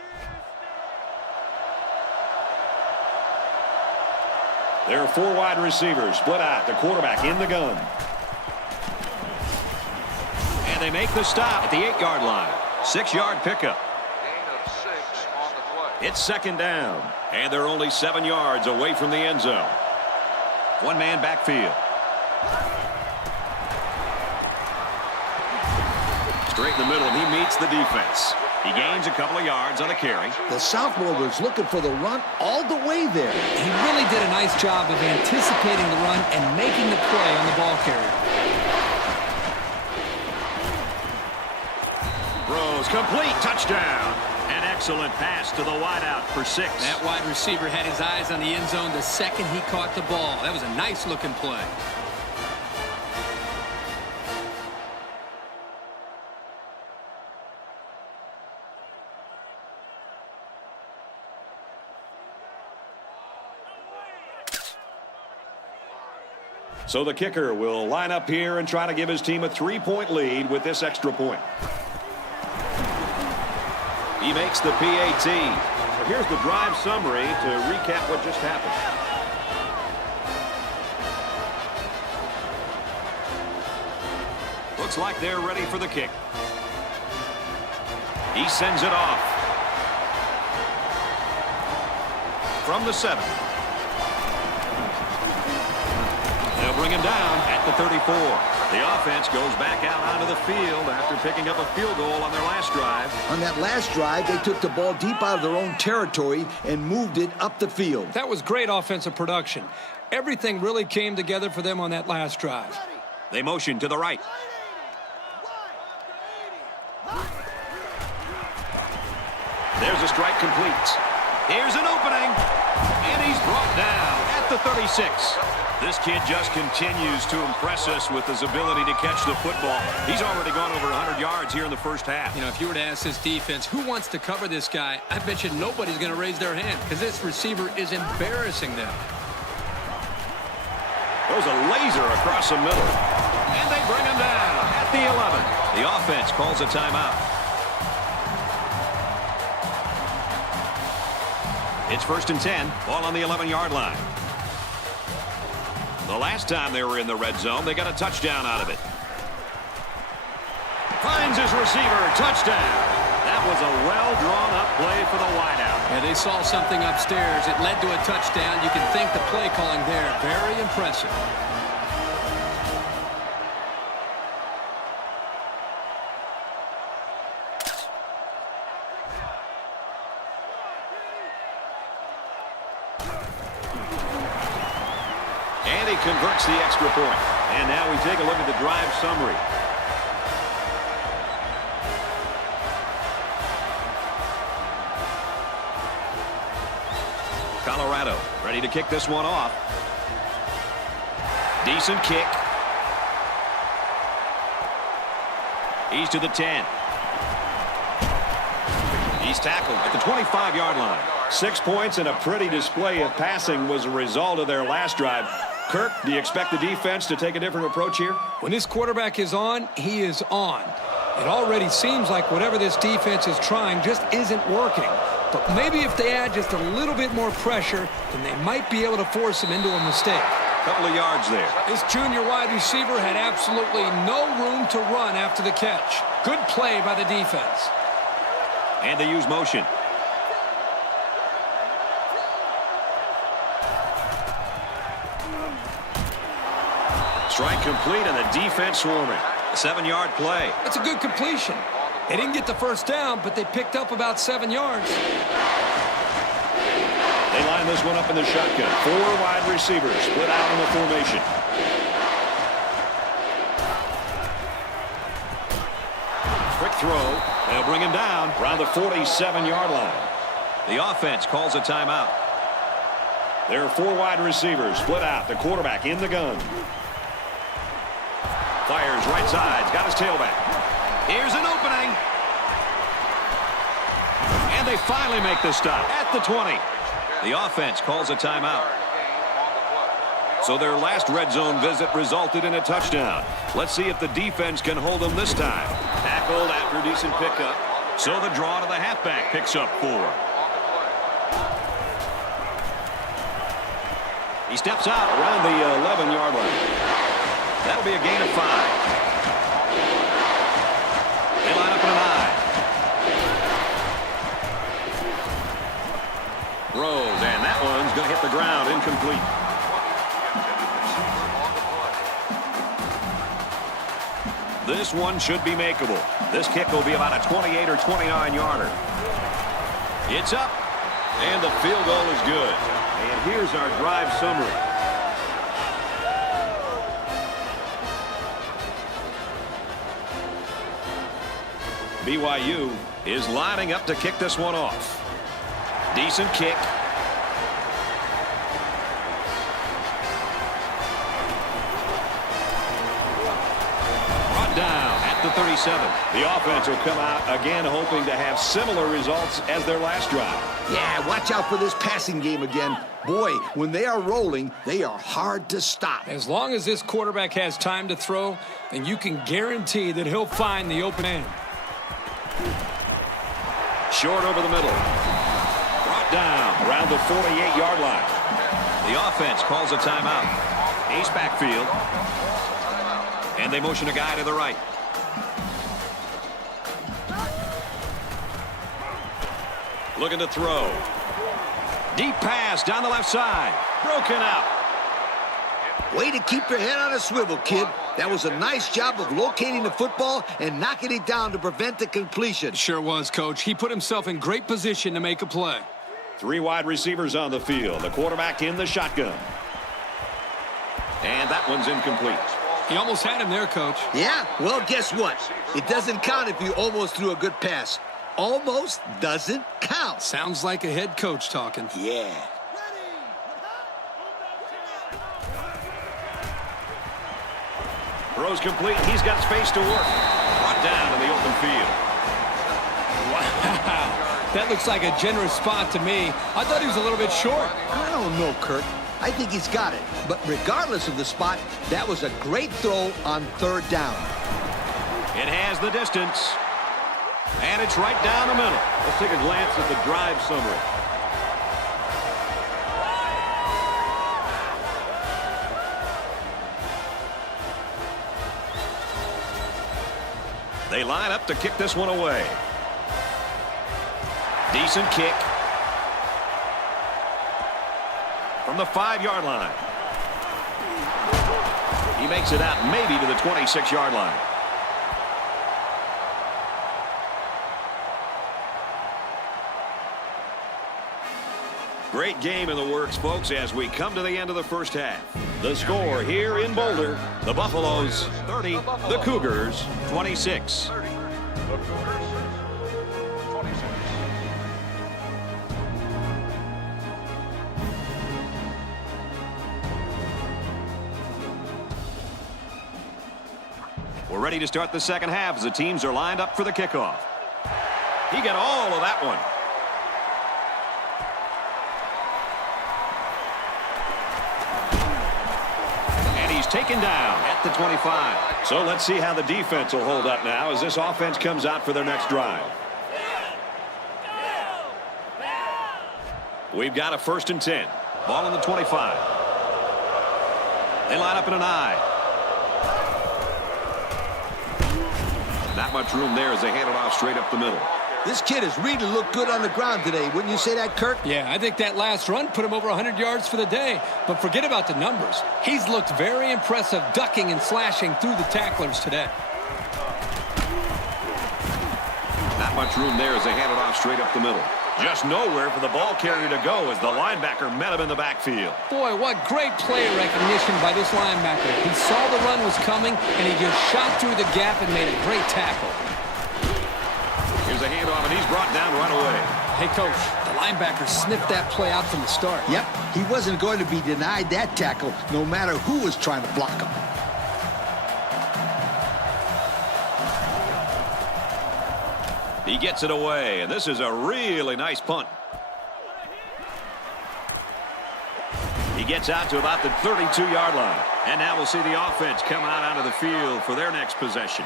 There are 4 wide receivers split out. The quarterback in the gun. And they make the stop at the 8-yard line. 6-yard pickup. Gain of 6 on the play. It's 2nd down. And they're only 7 yards away from the end zone. 1-man backfield. Straight in the middle, and he meets the defense. He gains a couple of yards on the carry. The sophomore was looking for the run all the way there. He really did a nice job of anticipating the run and making the play on the ball carrier. Throws complete, touchdown. An excellent pass to the wideout for 6. That wide receiver had his eyes on the end zone the second he caught the ball. That was a nice-looking play. So the kicker will line up here and try to give his team a 3-point lead with this extra point. He makes the PAT. So here's the drive summary to recap what just happened. Looks like they're ready for the kick. He sends it off. From the 7. They'll bring him down at the 34. The offense goes back out onto the field after picking up a field goal on their last drive. On that last drive, they took the ball deep out of their own territory and moved it up the field. That was great offensive production. Everything really came together for them on that last drive. They motion to the right. There's a strike complete. Here's an opening. And he's brought down at the 36. This kid just continues to impress us with his ability to catch the football. He's already gone over 100 yards here in the first half. You know, if you were to ask this defense, who wants to cover this guy, I bet you nobody's going to raise their hand because this receiver is embarrassing them. Throws a laser across the middle. And they bring him down at the 11. The offense calls a timeout. It's 1st and 10. Ball on the 11-yard line. The last time they were in the red zone, they got a touchdown out of it. Finds his receiver. Touchdown. That was a well-drawn-up play for the wideout. Yeah, they saw something upstairs. It led to a touchdown. You can thank the play calling there. Very impressive. And he converts the extra point. And now we take a look at the drive summary. Colorado ready to kick this one off. Decent kick. He's to the 10. He's tackled at the 25-yard line. 6 points and a pretty display of passing was a result of their last drive. Kirk, do you expect the defense to take a different approach here? When this quarterback is on, he is on. It already seems like whatever this defense is trying just isn't working. But maybe if they add just a little bit more pressure, then they might be able to force him into a mistake. Couple of yards there. This junior wide receiver had absolutely no room to run after the catch. Good play by the defense. And they use motion. complete and the defense swarming. 7-yard play. That's a good completion. They didn't get the first down, but they picked up about 7 yards. They line this one up in the shotgun. 4 wide receivers split out in the formation. Quick throw. They'll bring him down around the 47-yard line. The offense calls a timeout. There are 4 wide receivers split out. The quarterback in the gun. Fires right side. Got his tailback. Here's an opening. And they finally make the stop at the 20. The offense calls a timeout. So their last red zone visit resulted in a touchdown. Let's see if the defense can hold them this time. Tackled after a decent pickup. So the draw to the halfback picks up 4. He steps out around the 11-yard line. That'll be a gain of 5. They line up in an I. Throws, and that one's going to hit the ground incomplete. This one should be makeable. This kick will be about a 28 or 29-yarder. It's up, and the field goal is good. And here's our drive summary. BYU is lining up to kick this one off. Decent kick. Brought down at the 37. The offense will come out again hoping to have similar results as their last drive. Yeah, watch out for this passing game again. Boy, when they are rolling, they are hard to stop. As long as this quarterback has time to throw, then you can guarantee that he'll find the open end. Short over the middle. Brought down around the 48-yard line. The offense calls a timeout. Ace backfield. And they motion a guy to the right. Looking to throw. Deep pass down the left side. Broken out. Way to keep your head on a swivel, kid. That was a nice job of locating the football and knocking it down to prevent the completion. Sure was, Coach. He put himself in great position to make a play. 3 wide receivers on the field. The quarterback in the shotgun. And that one's incomplete. He almost had him there, Coach. Yeah? Well, guess what? It doesn't count if you almost threw a good pass. Almost doesn't count. Sounds like a head coach talking. Yeah. Throws complete. He's got space to work. Brought down in the open field. Wow. That looks like a generous spot to me. I thought he was a little bit short. I don't know, Kirk. I think he's got it. But regardless of the spot, that was a great throw on 3rd down. It has the distance. And it's right down the middle. Let's take a glance at the drive summary. They line up to kick this one away. Decent kick. From the 5-yard line. He makes it out maybe to the 26-yard line. Great game in the works, folks, as we come to the end of the first half. The score here in Boulder, the Buffaloes 30, the Cougars 26. 30. The Cougars 26. We're ready to start the second half as the teams are lined up for the kickoff. He got all of that one. Taken down at the 25. So let's see how the defense will hold up now as this offense comes out for their next drive. We've got a 1st and 10. Ball on the 25. They line up in an I. Not much room there as they hand it off straight up the middle. This kid has really looked good on the ground today. Wouldn't you say that, Kirk? Yeah, I think that last run put him over 100 yards for the day. But forget about the numbers. He's looked very impressive ducking and slashing through the tacklers today. Not much room there as they hand it off straight up the middle. Just nowhere for the ball carrier to go as the linebacker met him in the backfield. Boy, what great player recognition by this linebacker. He saw the run was coming, and he just shot through the gap and made a great tackle. Here's a handoff, and he's brought down right away. Hey, Coach, the linebacker sniffed that play out from the start. Yep, he wasn't going to be denied that tackle no matter who was trying to block him. He gets it away, and this is a really nice punt. He gets out to about the 32-yard line. And now we'll see the offense come out onto the field for their next possession.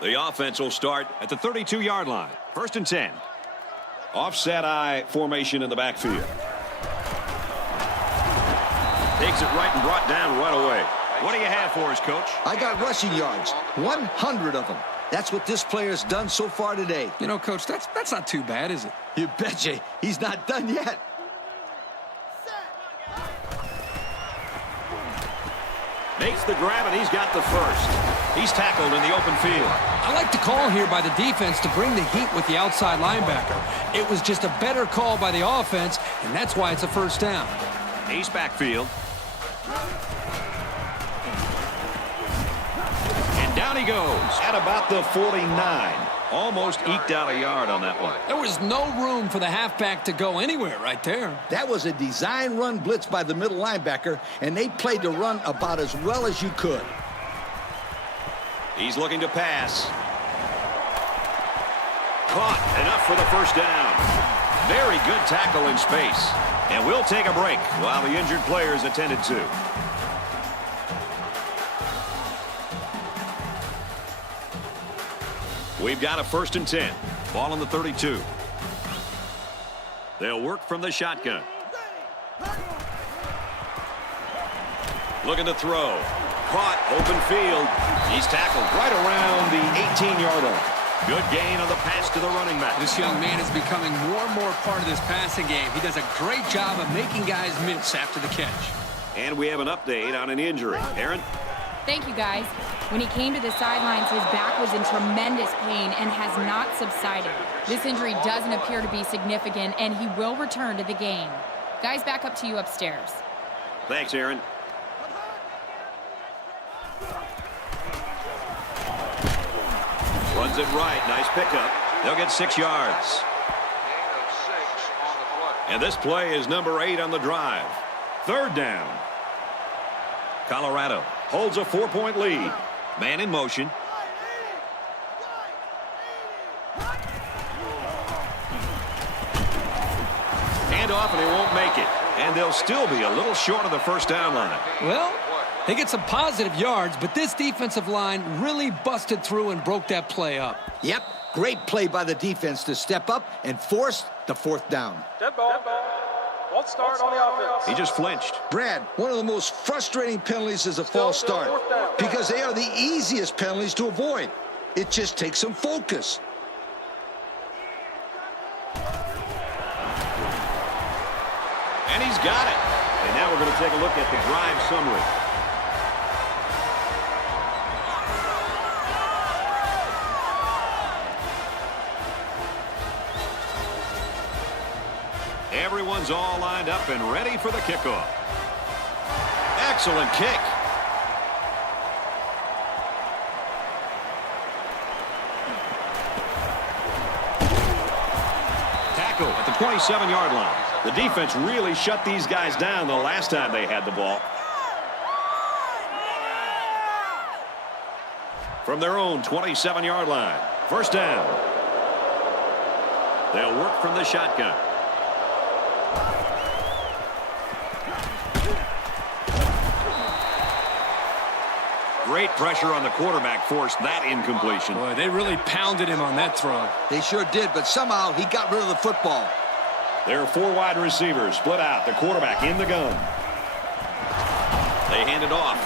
The offense will start at the 32-yard line. 1st and 10. Offset I formation in the backfield. Takes it right and brought down right away. What do you have for us, Coach? I got rushing yards, 100 of them. That's what this player's done so far today. You know, Coach, that's not too bad, is it? You betcha. He's not done yet. Makes the grab, and he's got the first. He's tackled in the open field. I like the call here by the defense to bring the heat with the outside linebacker. It was just a better call by the offense, and that's why it's a first down. He's backfield. Down he goes at about the 49. Almost eked out a yard on that one. There was no room for the halfback to go anywhere right there. That was a design run blitz by the middle linebacker, and they played the run about as well as you could. He's looking to pass. Caught. Enough for the first down. Very good tackle in space. And we'll take a break while the injured player is attended to. We've got a 1st and 10. Ball on the 32. They'll work from the shotgun. Looking to throw. Caught. Open field. He's tackled right around the 18-yard line. Good gain on the pass to the running back. This young man is becoming more and more part of this passing game. He does a great job of making guys miss after the catch. And we have an update on an injury. Aaron? Thank you, guys. When he came to the sidelines, his back was in tremendous pain and has not subsided. This injury doesn't appear to be significant, and he will return to the game. Guys, back up to you upstairs. Thanks, Aaron. Runs it right. Nice pickup. They'll get 6 yards. Gain of 6 on the play. And this play is number 8 on the drive. 3rd down. Colorado holds a 4-point lead. Man in motion. Hand off, and he won't make it. And they'll still be a little short of the first down line. Well, they get some positive yards, but this defensive line really busted through and broke that play up. Yep, great play by the defense to step up and force the 4th down. Dead ball. False start on the offense. He just flinched. Brad, one of the most frustrating penalties is a false start because they are the easiest penalties to avoid. It just takes some focus. And he's got it. And now we're going to take a look at the drive summary. Everyone's all lined up and ready for the kickoff. Excellent kick. Tackle at the 27-yard line. The defense really shut these guys down the last time they had the ball. From their own 27-yard line. 1st down. They'll work from the shotgun. Great pressure on the quarterback forced that incompletion. Boy, they really pounded him on that throw. They sure did, but somehow he got rid of the football. There are 4 wide receivers split out. The quarterback in the gun. They hand it off.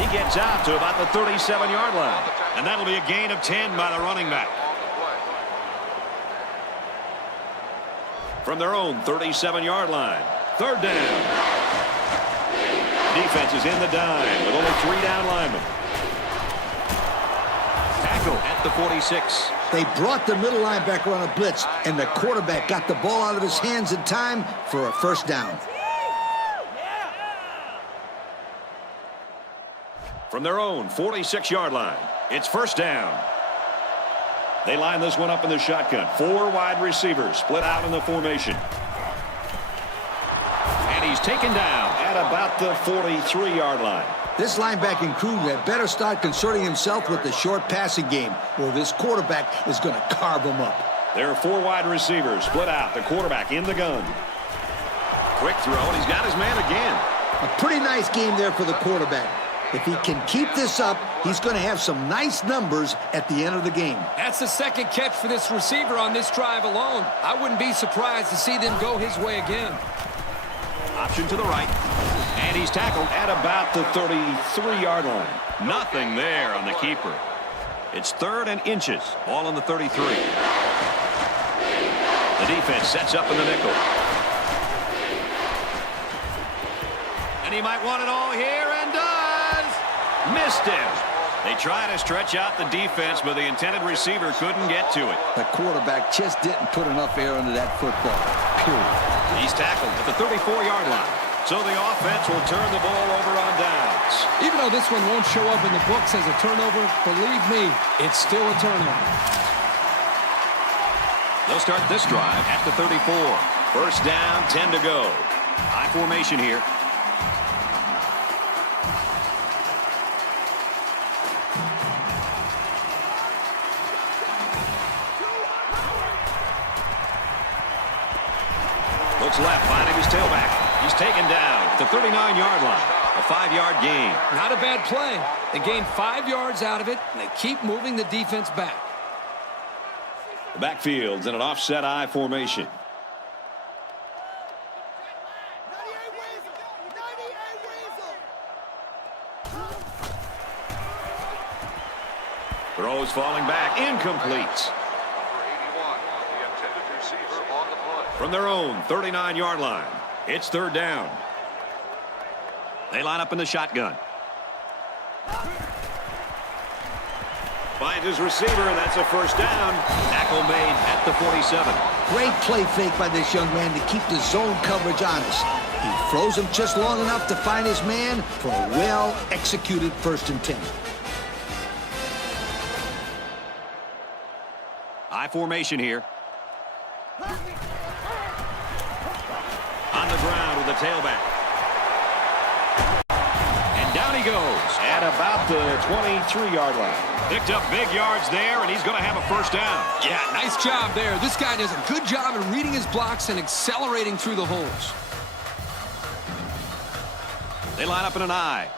He gets out to about the 37-yard line. And that'll be a gain of 10 by the running back. From their own 37-yard line. Third down. Defense is in the dime with only 3 down linemen. Tackle at the 46. They brought the middle linebacker on a blitz, and the quarterback got the ball out of his hands in time for a first down. From their own 46-yard line, it's first down. They line this one up in the shotgun. 4 wide receivers split out in the formation. And he's taken down at about the 43-yard line. This linebacking crew had better start concerning himself with the short passing game, or this quarterback is going to carve him up. There are 4 wide receivers split out. The quarterback in the gun. Quick throw, and he's got his man again. A pretty nice game there for the quarterback. If he can keep this up, he's going to have some nice numbers at the end of the game. That's the second catch for this receiver on this drive alone. I wouldn't be surprised to see them go his way again. Option to the right. And he's tackled at about the 33-yard line. Nothing there on the keeper. It's 3rd and inches. Ball on the 33. The defense sets up in the nickel. And he might want it all here and does. Missed him. They try to stretch out the defense, but the intended receiver couldn't get to it. The quarterback just didn't put enough air into that football, period. He's tackled at the 34-yard line. So the offense will turn the ball over on downs. Even though this one won't show up in the books as a turnover, believe me, it's still a turnover. They'll start this drive at the 34. First down, 10 to go. High formation here. Looks left, finding his tailback. He's taken down at the 39-yard line. A 5-yard gain. Not a bad play. They gain 5 yards out of it, and they keep moving the defense back. The backfield's in an offset I formation. Throws falling back. Incomplete. From their own 39-yard line, it's 3rd down. They line up in the shotgun. Finds his receiver, and that's a first down. Tackle made at the 47. Great play fake by this young man to keep the zone coverage honest. He froze him just long enough to find his man for a well-executed 1st and 10. I formation here. On the ground with the tailback. And down he goes at about the 23-yard line. Picked up big yards there, and he's going to have a first down. Yeah, nice job there. This guy does a good job of reading his blocks and accelerating through the holes. They line up in an I.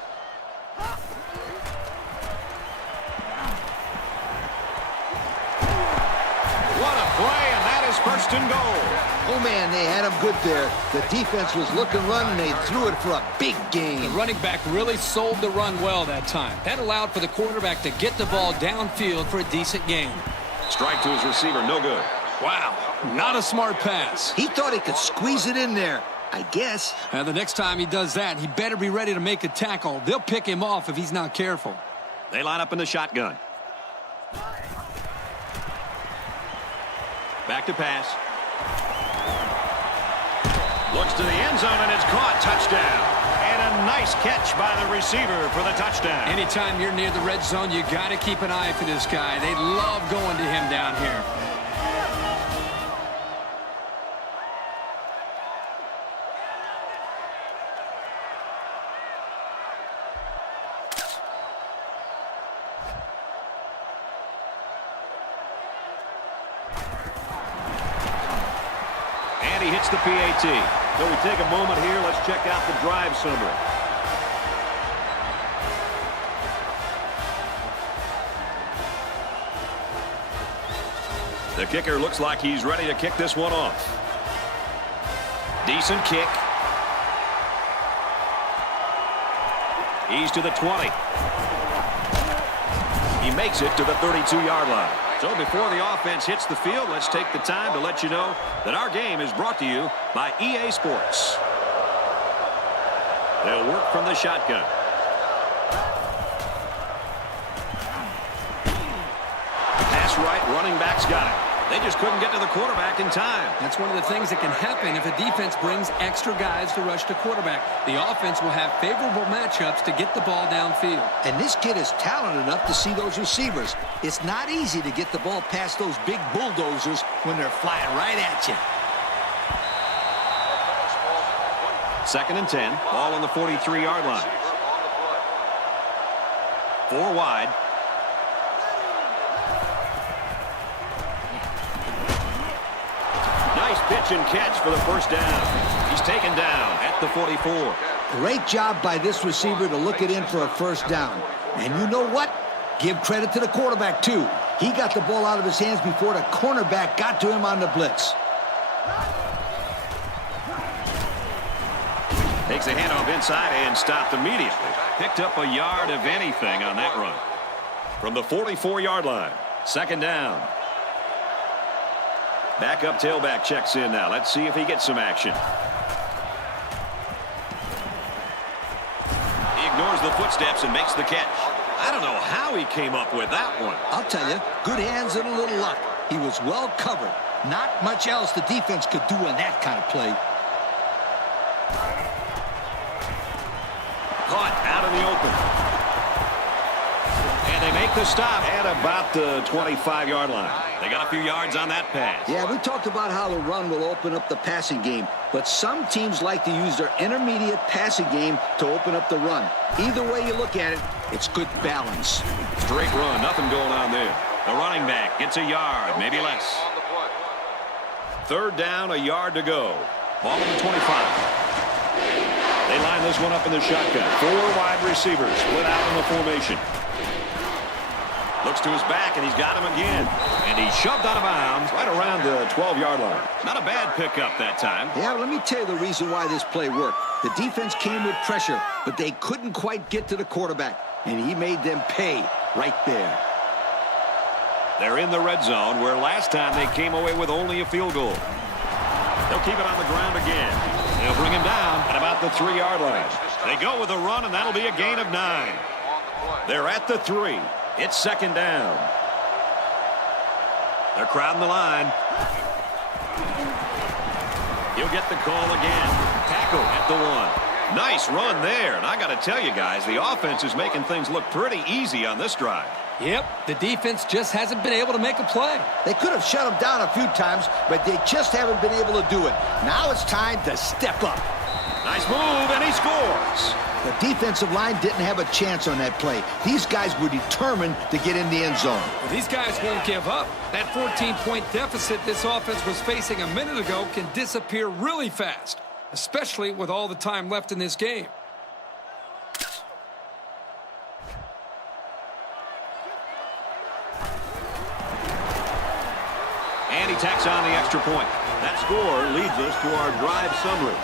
What a play, and that is 1st and goal. Oh, man, they had him good there. The defense was looking run, and they threw it for a big gain. The running back really sold the run well that time. That allowed for the quarterback to get the ball downfield for a decent gain. Strike to his receiver, no good. Wow, not a smart pass. He thought he could squeeze it in there, I guess. And the next time he does that, he better be ready to make a tackle. They'll pick him off if he's not careful. They line up in the shotgun. Back to pass. Looks to the end zone, and it's caught. Touchdown. And a nice catch by the receiver for the touchdown. Anytime you're near the red zone, you got to keep an eye for this guy. They love going to him down here. And he hits the PAT. So we take a moment here. Let's check out the drive summary. The kicker looks like he's ready to kick this one off. Decent kick. He's to the 20. He makes it to the 32-yard line. So before the offense hits the field, let's take the time to let you know that our game is brought to you by EA Sports. They'll work from the shotgun. Pass right, running back's got it. They just couldn't get to the quarterback in time. That's one of the things that can happen if a defense brings extra guys to rush the quarterback. The offense will have favorable matchups to get the ball downfield. And this kid is talented enough to see those receivers. It's not easy to get the ball past those big bulldozers when they're flying right at you. 2nd and 10. Ball on the 43-yard line. 4 wide. Nice pitch and catch for the first down. He's taken down at the 44. Great job by this receiver to look it in for a first down. And you know what? Give credit to the quarterback, too. He got the ball out of his hands before the cornerback got to him on the blitz. Takes a handoff inside and stopped immediately. Picked up a yard of anything on that run. From the 44-yard line. 2nd down. Backup tailback checks in now. Let's see if he gets some action. He ignores the footsteps and makes the catch. I don't know how he came up with that one. I'll tell you, good hands and a little luck. He was well covered. Not much else the defense could do in that kind of play. Caught out in the open. And they make the stop at about the 25-yard line. They got a few yards on that pass. Yeah, we talked about how the run will open up the passing game, but some teams like to use their intermediate passing game to open up the run. Either way you look at it, it's good balance. Straight run, nothing going on there. The running back gets a yard, maybe less. 3rd down, a yard to go. Ball on the 25. They line this one up in the shotgun. 4 wide receivers split out in the formation. Looks to his back, and he's got him again. And he's shoved out of bounds right around the 12-yard line. Not a bad pickup that time. Yeah, let me tell you the reason why this play worked. The defense came with pressure, but they couldn't quite get to the quarterback, and he made them pay right there. They're in the red zone, where last time they came away with only a field goal. They'll keep it on the ground again. They'll bring him down at about the 3-yard line. They go with a run, and that'll be a gain of 9. They're at the 3. It's 2nd down. They're crowding the line. He'll get the call again. Tackle at the 1. Nice run there. And I got to tell you guys, the offense is making things look pretty easy on this drive. Yep, the defense just hasn't been able to make a play. They could have shut him down a few times, but they just haven't been able to do it. Now it's time to step up. Nice move, and he scores. The defensive line didn't have a chance on that play. These guys were determined to get in the end zone. Well, these guys won't give up. That 14-point deficit this offense was facing a minute ago can disappear really fast, especially with all the time left in this game. And he tacks on the extra point. That score leads us to our drive summary.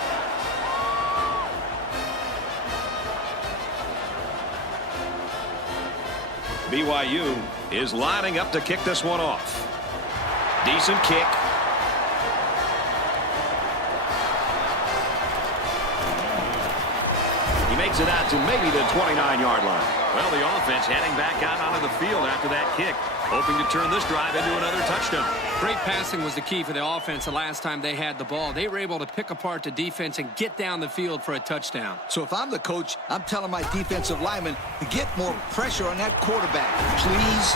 BYU is lining up to kick this one off. Decent kick. He makes it out to maybe the 29-yard line. Well, the offense heading back out onto the field after that kick, hoping to turn this drive into another touchdown. Great passing was the key for the offense the last time they had the ball. They were able to pick apart the defense and get down the field for a touchdown. So if I'm the coach, I'm telling my defensive linemen to get more pressure on that quarterback, please.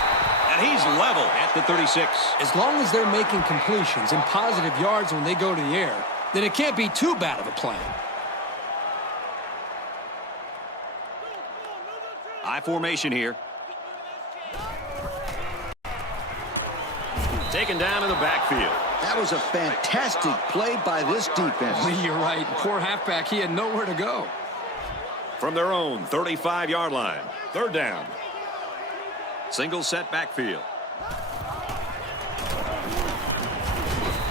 And he's level at the 36. As long as they're making completions and positive yards when they go to the air, then it can't be too bad of a plan. I formation here. Taken down in the backfield. That was a fantastic play by this defense. You're right. Poor halfback. He had nowhere to go. From their own 35-yard line. 3rd down. Single set backfield.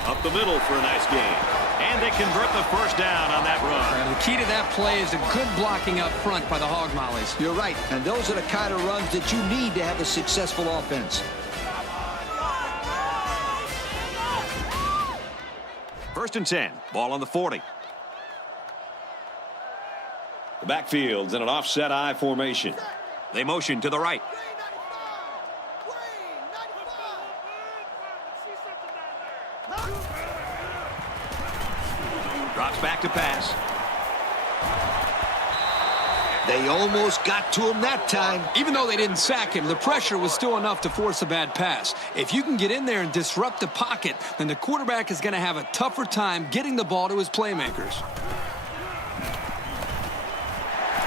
Up the middle for a nice gain. And they convert the first down on that run. And the key to that play is a good blocking up front by the Hog Mollies. You're right, and those are the kind of runs that you need to have a successful offense. First and 10. Ball on the 40. The backfield's in an offset I formation. They motion to the right. Drops back to pass. They almost got to him that time. Even though they didn't sack him, the pressure was still enough to force a bad pass. If you can get in there and disrupt the pocket, then the quarterback is going to have a tougher time getting the ball to his playmakers.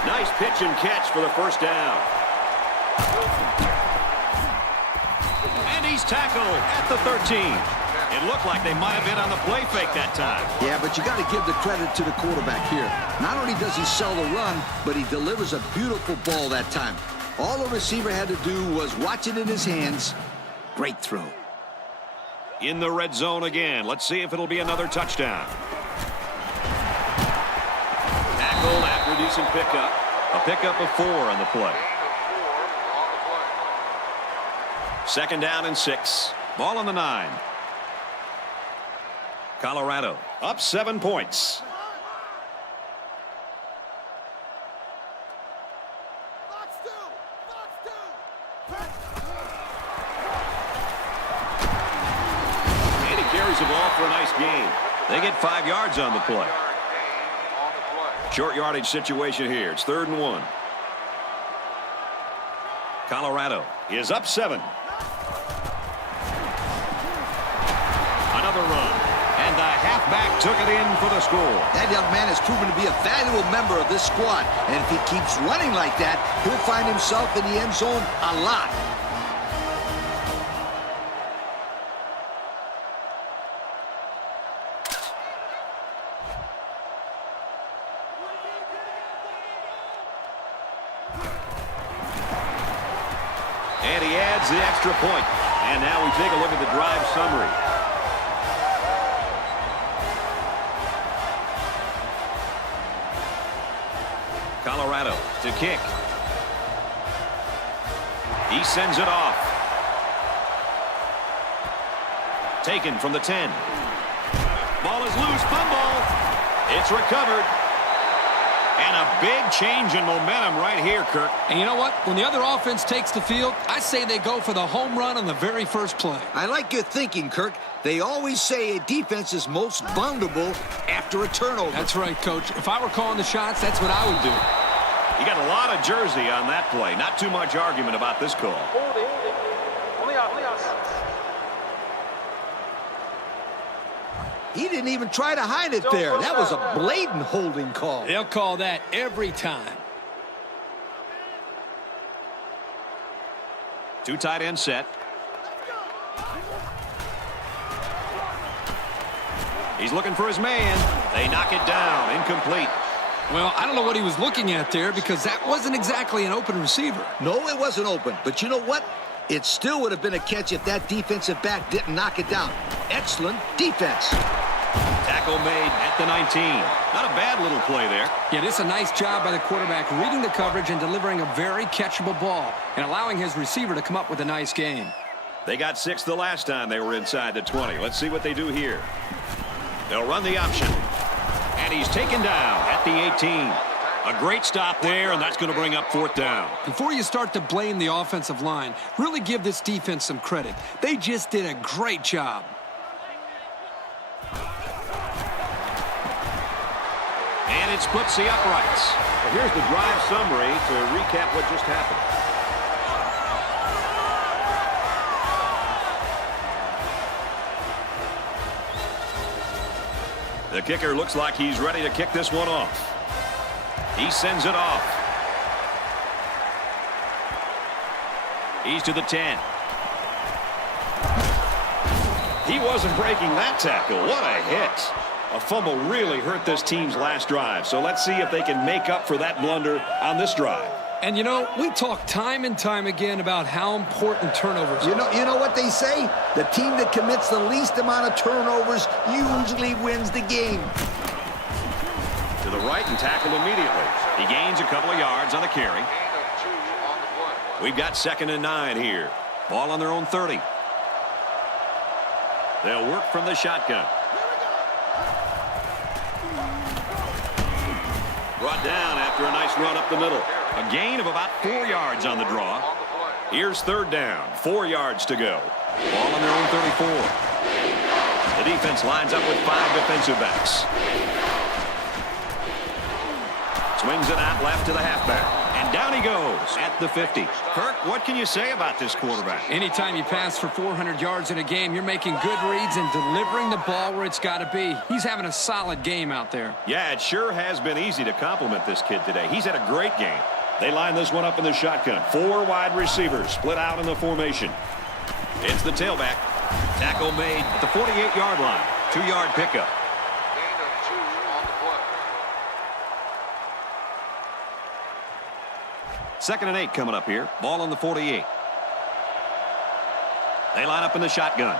Nice pitch and catch for the first down. And he's tackled at the 13. It looked like they might have been on the play fake that time. Yeah, but you got to give the credit to the quarterback here. Not only does he sell the run, but he delivers a beautiful ball that time. All the receiver had to do was watch it in his hands. Great throw. In the red zone again. Let's see if it'll be another touchdown. Tackled after a decent pickup. A pickup of 4 on the play. Second down and 6. Ball on the 9. Colorado up 7 points. And he carries the ball for a nice gain. They get 5 yards on the play. Short yardage situation here. It's 3rd and 1. Colorado is up 7. Another run. And the halfback took it in for the score. That young man has proven to be a valuable member of this squad. And if he keeps running like that, he'll find himself in the end zone a lot. And he adds the extra point. And now we take a look at the drive summary. Colorado to kick. He sends it off. Taken from the 10. Ball is loose. Fumble. It's recovered. And a big change in momentum right here, Kirk. And you know what? When the other offense takes the field, I say they go for the home run on the very first play. I like your thinking, Kirk. They always say a defense is most vulnerable after a turnover. That's right, Coach. If I were calling the shots, that's what I would do. You got a lot of jersey on that play. Not too much argument about this call. He didn't even try to hide it there. That was a blatant holding call. They'll call that every time. 2 tight end set. He's looking for his man. They knock it down. Incomplete. Well, I don't know what he was looking at there because that wasn't exactly an open receiver. No, it wasn't open. But you know what? It still would have been a catch if that defensive back didn't knock it down. Excellent defense. Tackle made at the 19. Not a bad little play there. Yeah, this is a nice job by the quarterback reading the coverage and delivering a very catchable ball and allowing his receiver to come up with a nice gain. They got 6 the last time they were inside the 20. Let's see what they do here. They'll run the option. And he's taken down at the 18. A great stop there, and that's going to bring up 4th down. Before you start to blame the offensive line, really give this defense some credit. They just did a great job. And it splits the uprights. Well, here's the drive summary to recap what just happened. The kicker looks like he's ready to kick this one off. He sends it off. He's to the 10. He wasn't breaking that tackle. What a hit. A fumble really hurt this team's last drive. So let's see if they can make up for that blunder on this drive. And, you know, we talk time and time again about how important turnovers are. You know what they say? The team that commits the least amount of turnovers usually wins the game. To the right and tackled immediately. He gains a couple of yards on the carry. We've got 2nd and 9 here. Ball on their own 30. They'll work from the shotgun. Brought down after a nice run up the middle. A gain of about 4 yards on the draw. Here's 3rd down. 4 yards to go. Ball on their own 34. The defense lines up with 5 defensive backs. Swings it out left to the halfback. And down he goes at the 50. Kirk, what can you say about this quarterback? Anytime you pass for 400 yards in a game, you're making good reads and delivering the ball where it's got to be. He's having a solid game out there. Yeah, it sure has been easy to compliment this kid today. He's had a great game. They line this one up in the shotgun. 4 wide receivers split out in the formation. It's the tailback. Tackle made at the 48-yard line. 2-yard pickup. Gain of 2 on the play. 2nd and 8 coming up here. Ball on the 48. They line up in the shotgun.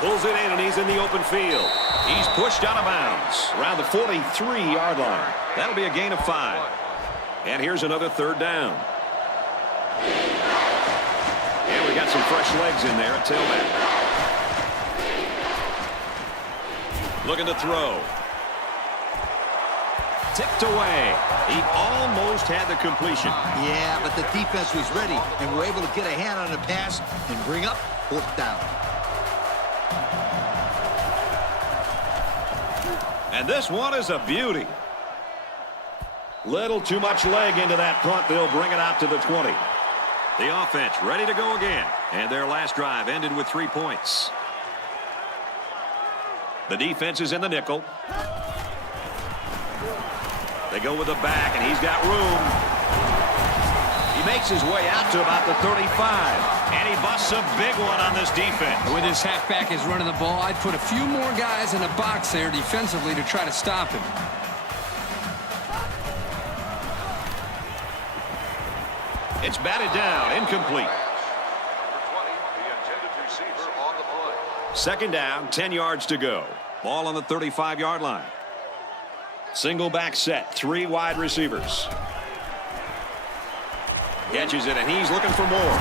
Pulls it in, and he's in the open field. He's pushed out of bounds around the 43-yard line. That'll be a gain of 5. And here's another 3rd down. And we got some fresh legs in there at tailback. Looking to throw. Tipped away. He almost had the completion. Yeah, but the defense was ready and were able to get a hand on the pass and bring up 4th down. And this one is a beauty. Little too much leg into that punt. They'll bring it out to the 20. The offense ready to go again. And their last drive ended with 3 points. The defense is in the nickel. They go with the back, and he's got room. He makes his way out to about the 35. And he busts a big one on this defense. With his halfback is running the ball, I'd put a few more guys in the box there defensively to try to stop him. It's batted down, incomplete. Number 20, the intended receiver on the play. 2nd down, 10 yards to go. Ball on the 35-yard line. Single back set, 3 wide receivers. Catches it, and he's looking for more.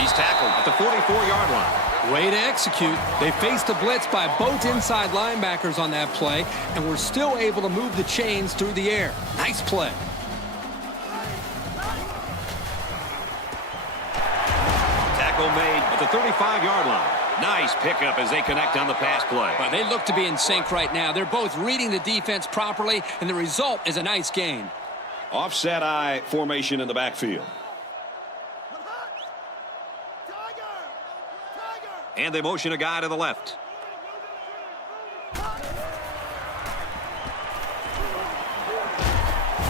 He's tackled at the 44-yard line. Way to execute. They faced a blitz by both inside linebackers on that play, and were still able to move the chains through the air. Nice play. Tackle made at the 35-yard line. Nice pickup as they connect on the pass play. Well, they look to be in sync right now. They're both reading the defense properly, and the result is a nice gain. Offset eye formation in the backfield. And they motion a guy to the left.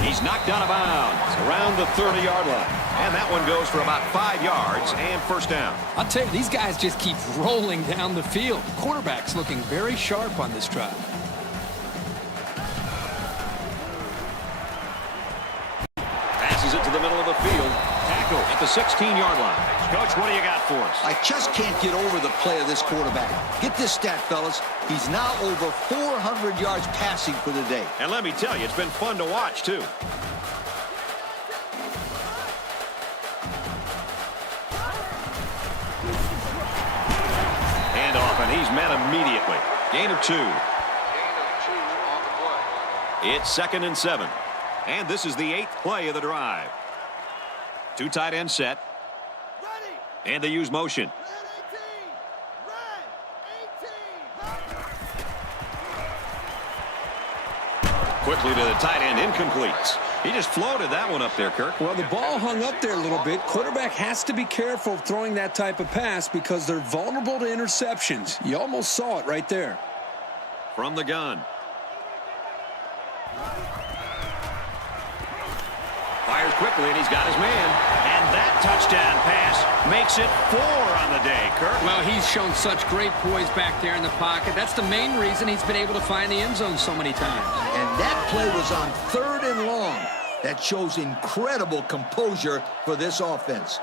He's knocked out of bounds around the 30-yard line. And that one goes for about 5 yards and 1st down. I'll tell you, these guys just keep rolling down the field. Quarterback's looking very sharp on this drive. Passes it to the middle of the field. Tackle at the 16-yard line. Coach, what do you got for us? I just can't get over the play of this quarterback. Get this stat, fellas. He's now over 400 yards passing for the day. And let me tell you, it's been fun to watch, too. Handoff, and he's met immediately. Gain of 2. Gain of 2 on the play. It's 2nd and 7. And this is the 8th play of the drive. 2 tight end set. And they use motion. Quickly to the tight end, incomplete. He just floated that one up there, Kirk. Well, the ball hung up there a little bit. Quarterback has to be careful throwing that type of pass because they're vulnerable to interceptions. You almost saw it right there. From the gun. Fires quickly, and he's got his man. And that touchdown pass makes it 4 on the day, Kirk. Well, he's shown such great poise back there in the pocket. That's the main reason he's been able to find the end zone so many times. And that play was on 3rd and long. That shows incredible composure for this offense.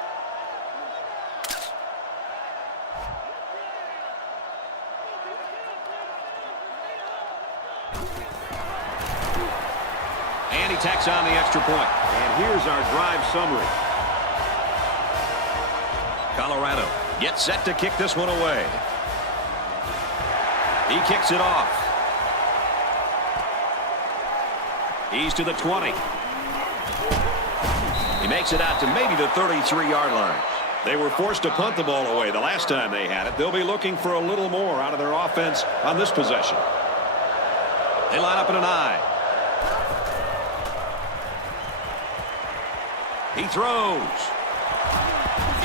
And he tacks on the extra point. And here's our drive summary. Colorado gets set to kick this one away. He kicks it off. He's to the 20. He makes it out to maybe the 33-yard line. They were forced to punt the ball away the last time they had it. They'll be looking for a little more out of their offense on this possession. They line up in an I. He throws.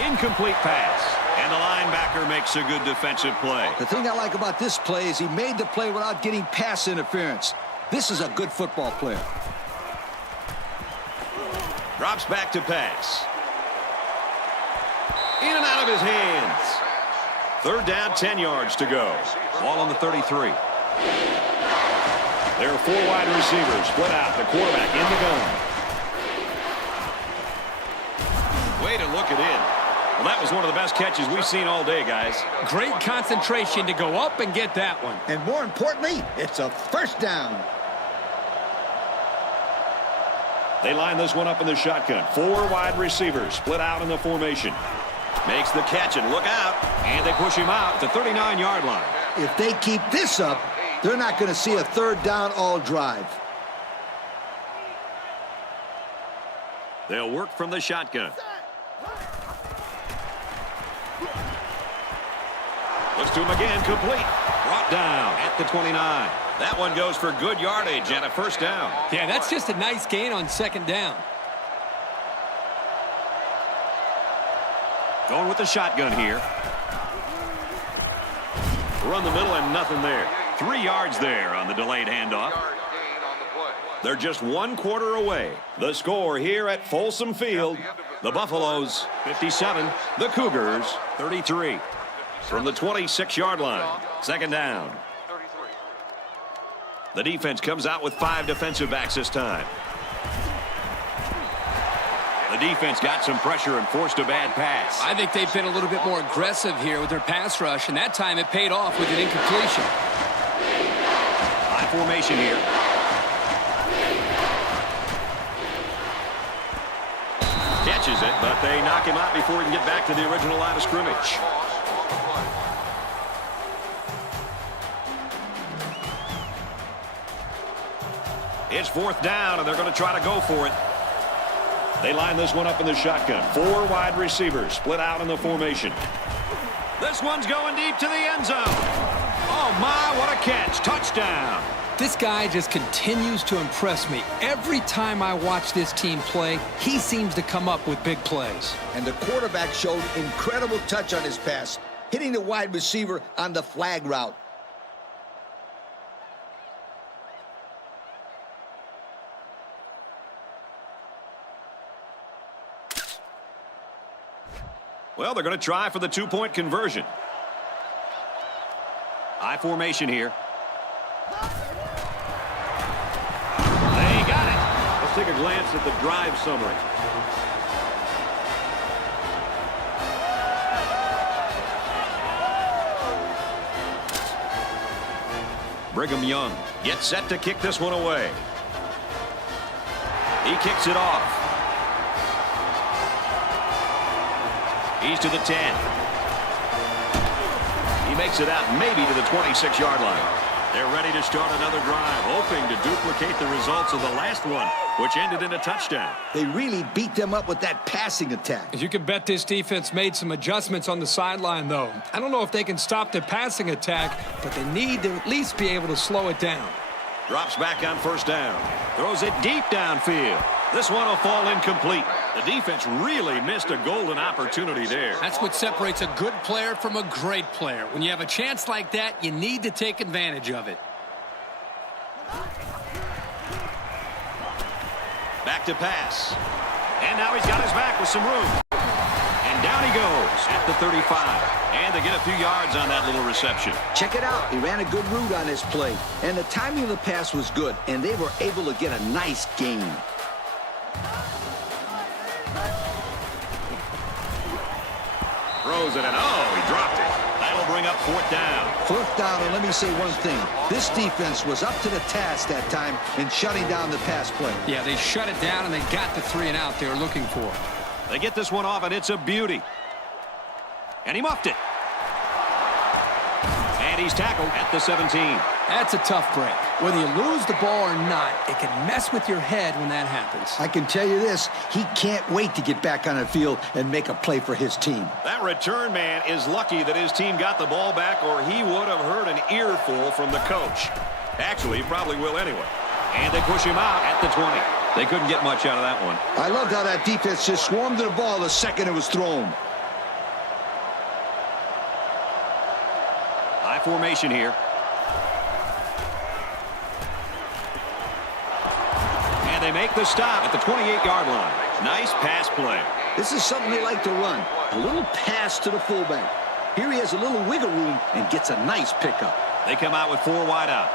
Incomplete pass. And the linebacker makes a good defensive play. The thing I like about this play is he made the play without getting pass interference. This is a good football player. Drops back to pass. In and out of his hands. 3rd down, 10 yards to go. Ball on the 33. There are 4 wide receivers split out. The quarterback in the gun. Way to look it in. Well, that was one of the best catches we've seen all day, guys. Great concentration to go up and get that one. And more importantly, it's a 1st down. They line this one up in the shotgun. 4 wide receivers split out in the formation. Makes the catch, and look out. And they push him out to the 39-yard line. If they keep this up, they're not going to see a 3rd down all drive. They'll work from the shotgun. Looks to him again, complete. Brought down at the 29. That one goes for good yardage and a 1st down. Yeah, that's just a nice gain on 2nd down. Going with the shotgun here. Run the middle and nothing there. 3 yards there on the delayed handoff. They're just 1 quarter away. The score here at Folsom Field. The Buffaloes 57, the Cougars 33. From the 26-yard line, 2nd down. The defense comes out with 5 defensive backs this time. The defense got some pressure and forced a bad pass. I think they've been a little bit more aggressive here with their pass rush, and that time it paid off with an incompletion. High formation here. Catches it, but they knock him out before he can get back to the original line of scrimmage. It's 4th down, and they're going to try to go for it. They line this one up in the shotgun. 4 wide receivers split out in the formation. This one's going deep to the end zone. Oh, my, what a catch. Touchdown. This guy just continues to impress me. Every time I watch this team play, he seems to come up with big plays. And the quarterback showed incredible touch on his pass, hitting the wide receiver on the flag route. Well, they're going to try for the 2-point conversion. I formation here. They got it. Let's take a glance at the drive summary. Brigham Young gets set to kick this one away. He kicks it off. He's to the 10. He makes it out maybe to the 26-yard line. They're ready to start another drive, hoping to duplicate the results of the last one, which ended in a touchdown. They really beat them up with that passing attack. You can bet this defense made some adjustments on the sideline, though. I don't know if they can stop the passing attack, but they need to at least be able to slow it down. Drops back on 1st down. Throws it deep downfield. This one will fall incomplete. The defense really missed a golden opportunity there. That's what separates a good player from a great player. When you have a chance like that, you need to take advantage of it. Back to pass. And now he's got his back with some room. And down he goes at the 35. And they get a few yards on that little reception. Check it out. He ran a good route on this play. And the timing of the pass was good. And they were able to get a nice gain. Throws it, and oh, he dropped it. That'll bring up 4th down. 4th down, and let me say one thing. This defense was up to the task that time in shutting down the pass play. Yeah, they shut it down, and they got the 3 and out they were looking for. They get this one off, and it's a beauty. And he muffed it. And he's tackled at the 17. That's a tough break. Whether you lose the ball or not, it can mess with your head when that happens. I can tell you this, he can't wait to get back on the field and make a play for his team. That return man is lucky that his team got the ball back, or he would have heard an earful from the coach. Actually, he probably will anyway. And they push him out at the 20. They couldn't get much out of that one. I loved how that defense just swarmed to the ball the second it was thrown. High formation here. And they make the stop at the 28-yard line. Nice pass play. This is something they like to run. A little pass to the fullback. Here he has a little wiggle room and gets a nice pickup. They come out with 4 wide out.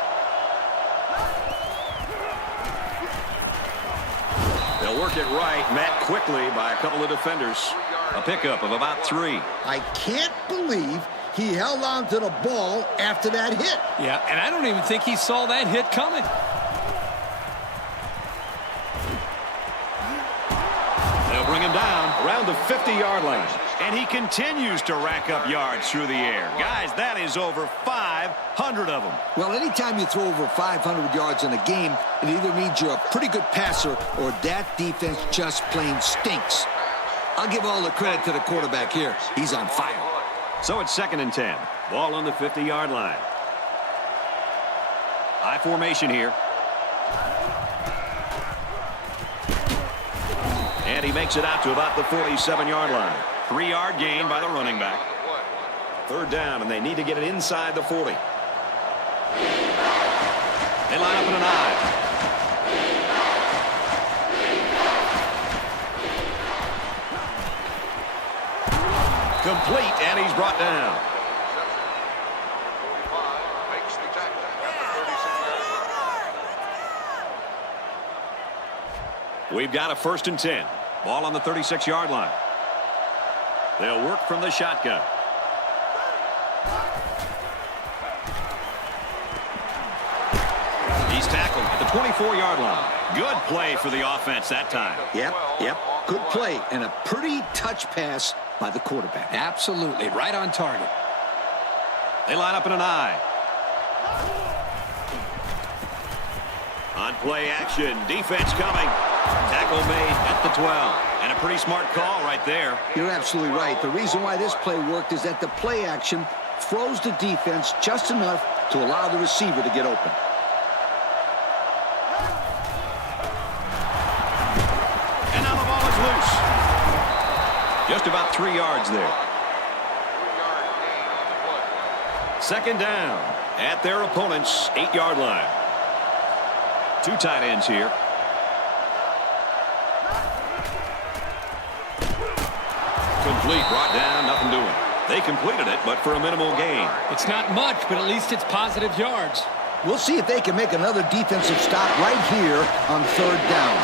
They'll work it right, met quickly by a couple of defenders. A pickup of about 3. I can't believe he held on to the ball after that hit. Yeah, and I don't even think he saw that hit coming. They'll bring him down around the 50-yard line. And he continues to rack up yards through the air. Guys, that is over 500 of them. Well, anytime you throw over 500 yards in a game, it either means you're a pretty good passer or that defense just plain stinks. I'll give all the credit to the quarterback here. He's on fire. So it's 2nd and 10. Ball on the 50-yard line. High formation here. And he makes it out to about the 47-yard line. 3-yard gain by the running back. 3rd down, and they need to get it inside the 40. They line up in an I. Complete, and he's brought down. Makes the tackle at the 36-yard line. We've got a 1st and 10. Ball on the 36-yard line. They'll work from the shotgun. He's tackled at the 24-yard line. Good play for the offense that time. Yep. Good play and a pretty touch pass by the quarterback. Absolutely, right on target. They line up in an I. On play action, defense coming. Tackle made at the 12. And a pretty smart call right there. You're absolutely right. The reason why this play worked is that the play action froze the defense just enough to allow the receiver to get open. And now the ball is loose. Just about 3 yards there. 2nd down at their opponent's 8-yard line. 2 tight ends here. Complete, brought down, nothing doing. They completed it, but for a minimal gain. It's not much, but at least it's positive yards. We'll see if they can make another defensive stop right here on 3rd down.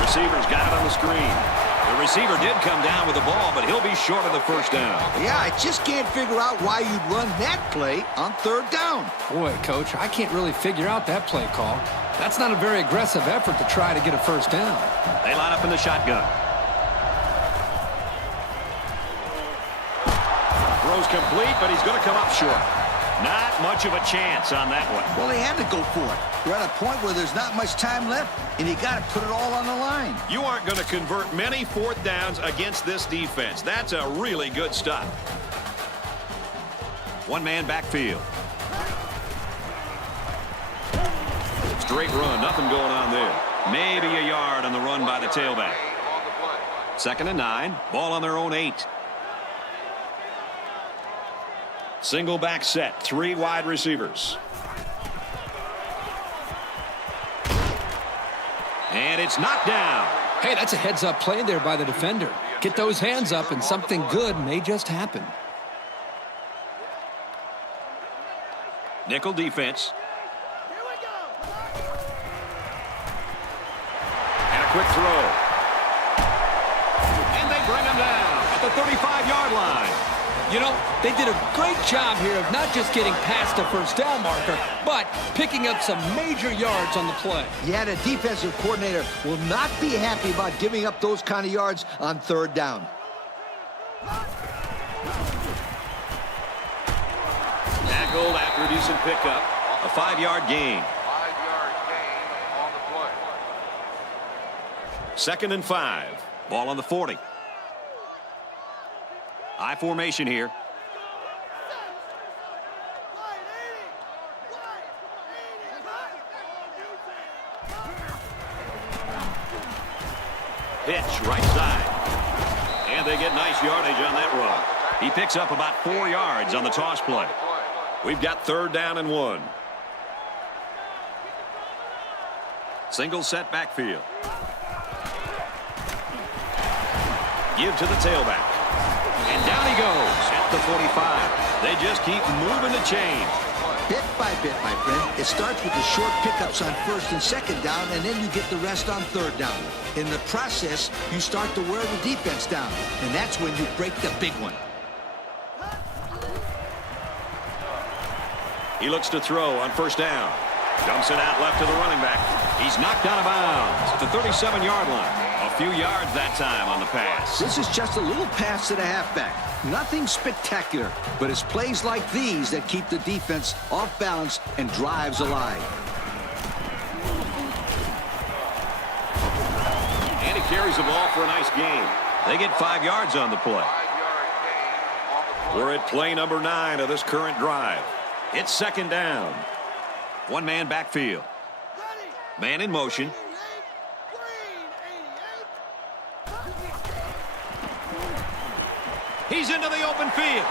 Receiver's got it on the screen. The receiver did come down with the ball, but he'll be short of the 1st down. Yeah, I just can't figure out why you'd run that play on 3rd down. Boy, Coach, I can't really figure out that play call. That's not a very aggressive effort to try to get a 1st down. They line up in the shotgun. Throws complete, but he's going to come up short. Not much of a chance on that one. Well, they had to go for it. You're at a point where there's not much time left, and you got to put it all on the line. You aren't going to convert many 4th downs against this defense. That's a really good stop. 1-man backfield. Straight run, nothing going on there. Maybe a yard on the run by the tailback. 2nd and 9, ball on their own 8. Single back set, 3 wide receivers. And it's knocked down. Hey, that's a heads-up play there by the defender. Get those hands up and something good may just happen. Nickel defense. And a quick throw. And they bring him down at the 35-yard line. You know, they did a great job here of not just getting past a first down marker, but picking up some major yards on the play. Yeah, the defensive coordinator will not be happy about giving up those kind of yards on third down. Tackled after a decent pickup. A 5-yard gain. 5-yard gain on the play. 2nd and 5. Ball on the 40. I formation here. Pitch right side. And they get nice yardage on that run. He picks up about 4 yards on the toss play. We've got 3rd down and 1. Single set backfield. Give to the tailback. And down he goes at the 45. They just keep moving the chain. Bit by bit, my friend. It starts with the short pickups on 1st and 2nd down, and then you get the rest on 3rd down. In the process, you start to wear the defense down, and that's when you break the big one. He looks to throw on 1st down. Dumps it out left to the running back. He's knocked out of bounds at the 37-yard line. A few yards that time on the pass. This is just a little pass to the halfback. Nothing spectacular, but it's plays like these that keep the defense off balance and drives alive. And he carries the ball for a nice gain. They get 5 yards on the play. 5-yard gain on the play. We're at play number 9 of this current drive. It's 2nd down. One-man backfield. Man in motion. He's into the open field.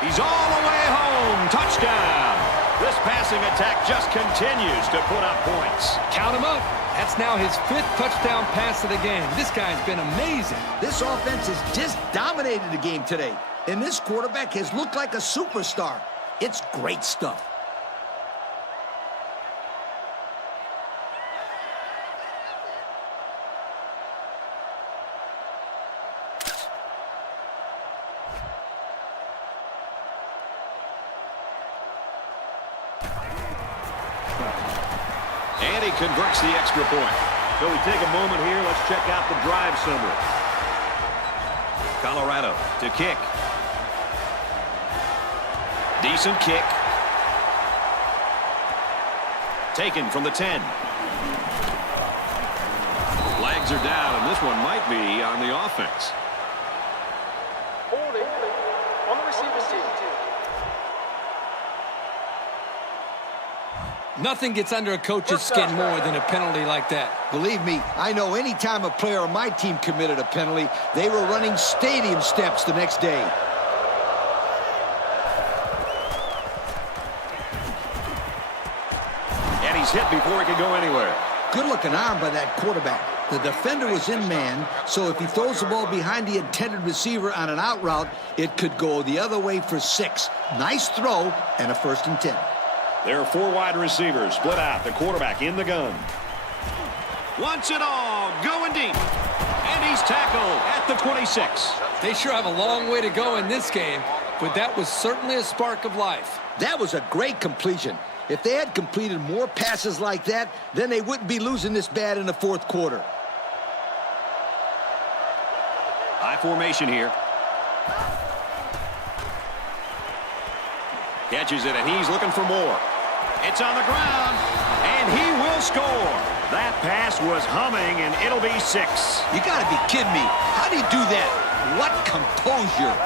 He's all the way home. Touchdown. This passing attack just continues to put up points. Count him up. That's now his 5th touchdown pass of the game. This guy's been amazing. This offense has just dominated the game today, and this quarterback has looked like a superstar. It's great stuff. And he converts the extra point. So we take a moment here. Let's check out the drive summary. Colorado to kick. Decent kick. Taken from the 10. Flags are down, and this one might be on the offense. Holding on the receiving team. Nothing gets under a coach's skin more than a penalty like that. Believe me, I know any time a player on my team committed a penalty, they were running stadium steps the next day. And he's hit before he can go anywhere. Good-looking arm by that quarterback. The defender was in man, so if he throws the ball behind the intended receiver on an out route, it could go the other way for 6. Nice throw and a 1st and 10. There are 4 wide receivers split out. The quarterback in the gun. Wants it all. Going deep. And he's tackled at the 26. They sure have a long way to go in this game, but that was certainly a spark of life. That was a great completion. If they had completed more passes like that, then they wouldn't be losing this bad in the 4th quarter. High formation here. Catches it, and he's looking for more. It's on the ground, and he will score. That pass was humming, and it'll be 6. You got to be kidding me. How do you do that? What composure.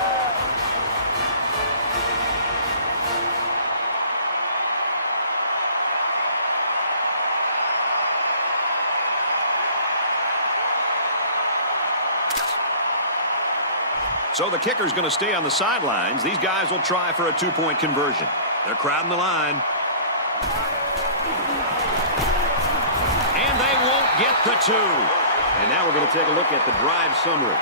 So the kicker's going to stay on the sidelines. These guys will try for a 2-point conversion. They're crowding the line. get the 2. And now we're going to take a look at the drive summary.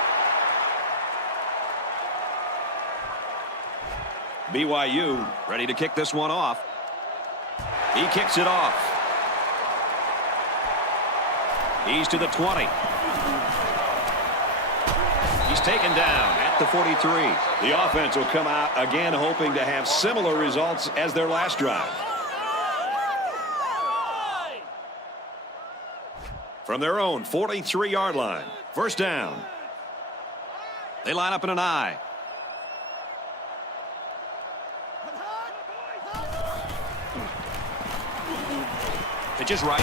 BYU ready to kick this one off. He kicks it off. He's to the 20. He's taken down at the 43. The offense will come out again hoping to have similar results as their last drive. From their own 43-yard line. First down. They line up in an I. Pitch is right.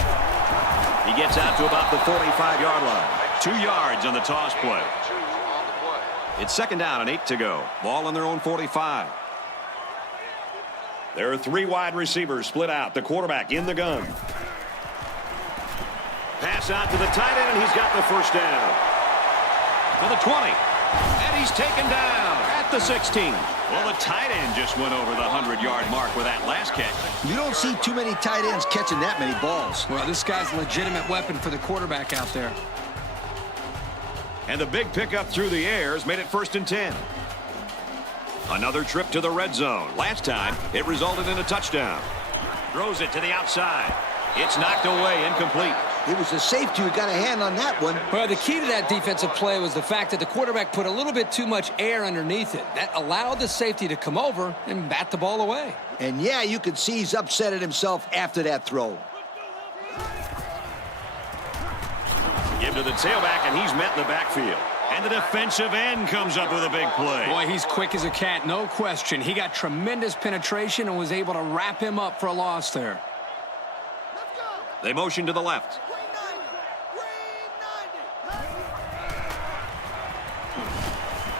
He gets out to about the 45-yard line. 2 yards on the toss play. It's second down and 8 to go. Ball on their own 45. There are 3 wide receivers split out. The quarterback in the gun. Pass out to the tight end, and he's got the first down. To the 20. And he's taken down at the 16. Well, the tight end just went over the 100-yard mark with that last catch. You don't see too many tight ends catching that many balls. Well, this guy's a legitimate weapon for the quarterback out there. And the big pickup through the air has made it first and 10. Another trip to the red zone. Last time, it resulted in a touchdown. Throws it to the outside. It's knocked away, incomplete. It was the safety who got a hand on that one. Well, the key to that defensive play was the fact that the quarterback put a little bit too much air underneath it. That allowed the safety to come over and bat the ball away. And yeah, you could see he's upset at himself after that throw. Give to the tailback, and he's met in the backfield. And the defensive end comes up with a big play. Boy, he's quick as a cat, no question. He got tremendous penetration and was able to wrap him up for a loss there. They motion to the left.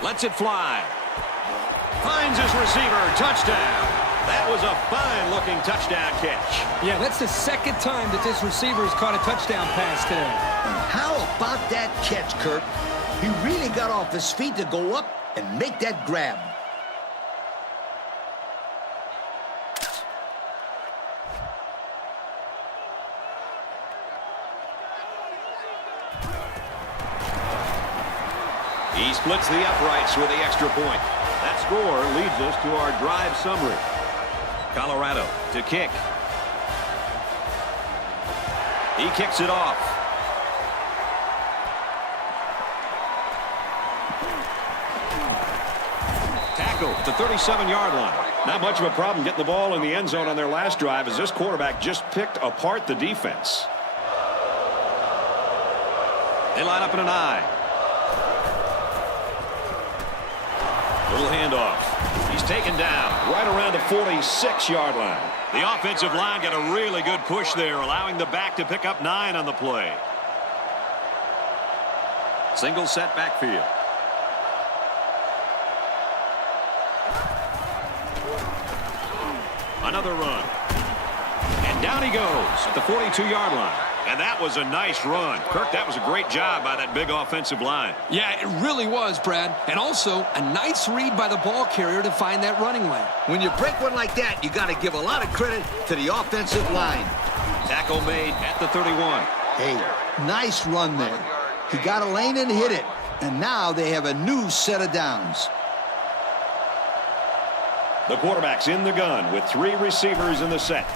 Lets it fly. Finds his receiver. Touchdown. That was a fine-looking touchdown catch. Yeah, that's the second time that this receiver has caught a touchdown pass today. How about that catch, Kurt? He really got off his feet to go up and make that grab. He splits the uprights with the extra point. That score leads us to our drive summary. Colorado to kick. He kicks it off. Tackle at the 37-yard line. Not much of a problem getting the ball in the end zone on their last drive as this quarterback just picked apart the defense. They line up in an I. Little handoff. He's taken down right around the 46-yard line. The offensive line got a really good push there, allowing the back to pick up 9 on the play. Single set backfield. Another run. And down he goes at the 42-yard line. And that was a nice run. Kirk, that was a great job by that big offensive line. Yeah, it really was, Brad. And also, a nice read by the ball carrier to find that running lane. When you break one like that, you got to give a lot of credit to the offensive line. Tackle made at the 31. Hey, nice run there. He got a lane and hit it. And now they have a new set of downs. The quarterback's in the gun with 3 receivers in the set.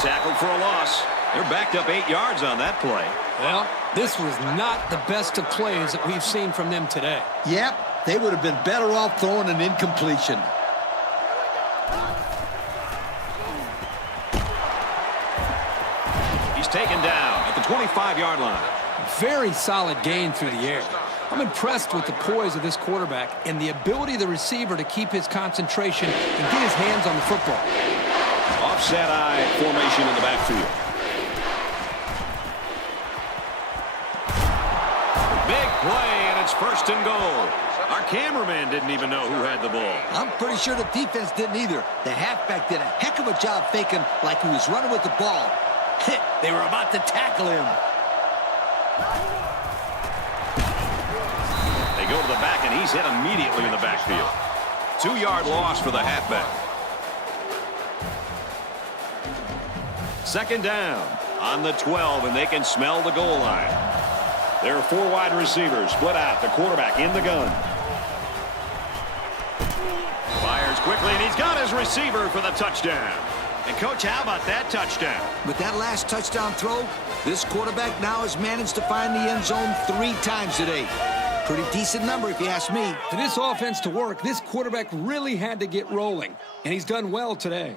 Tackled for a loss. They're backed up 8 yards on that play. Well, this was not the best of plays that we've seen from them today. Yep, they would have been better off throwing an incompletion. He's taken down at the 25-yard line. Very solid gain through the air. I'm impressed with the poise of this quarterback and the ability of the receiver to keep his concentration and get his hands on the football. Offset I formation in the backfield. Big play, and it's first and goal. Our cameraman didn't even know who had the ball. I'm pretty sure the defense didn't either. The halfback did a heck of a job faking like he was running with the ball. They were about to tackle him. They go to the back, and he's hit immediately in the backfield. 2-yard loss for the halfback. Second down on the 12, and they can smell the goal line. There are 4 wide receivers split out. The quarterback in the gun. Fires quickly, and he's got his receiver for the touchdown. And, Coach, how about that touchdown? With that last touchdown throw, this quarterback now has managed to find the end zone 3 times today. Pretty decent number if you ask me. For this offense to work, this quarterback really had to get rolling, and he's done well today.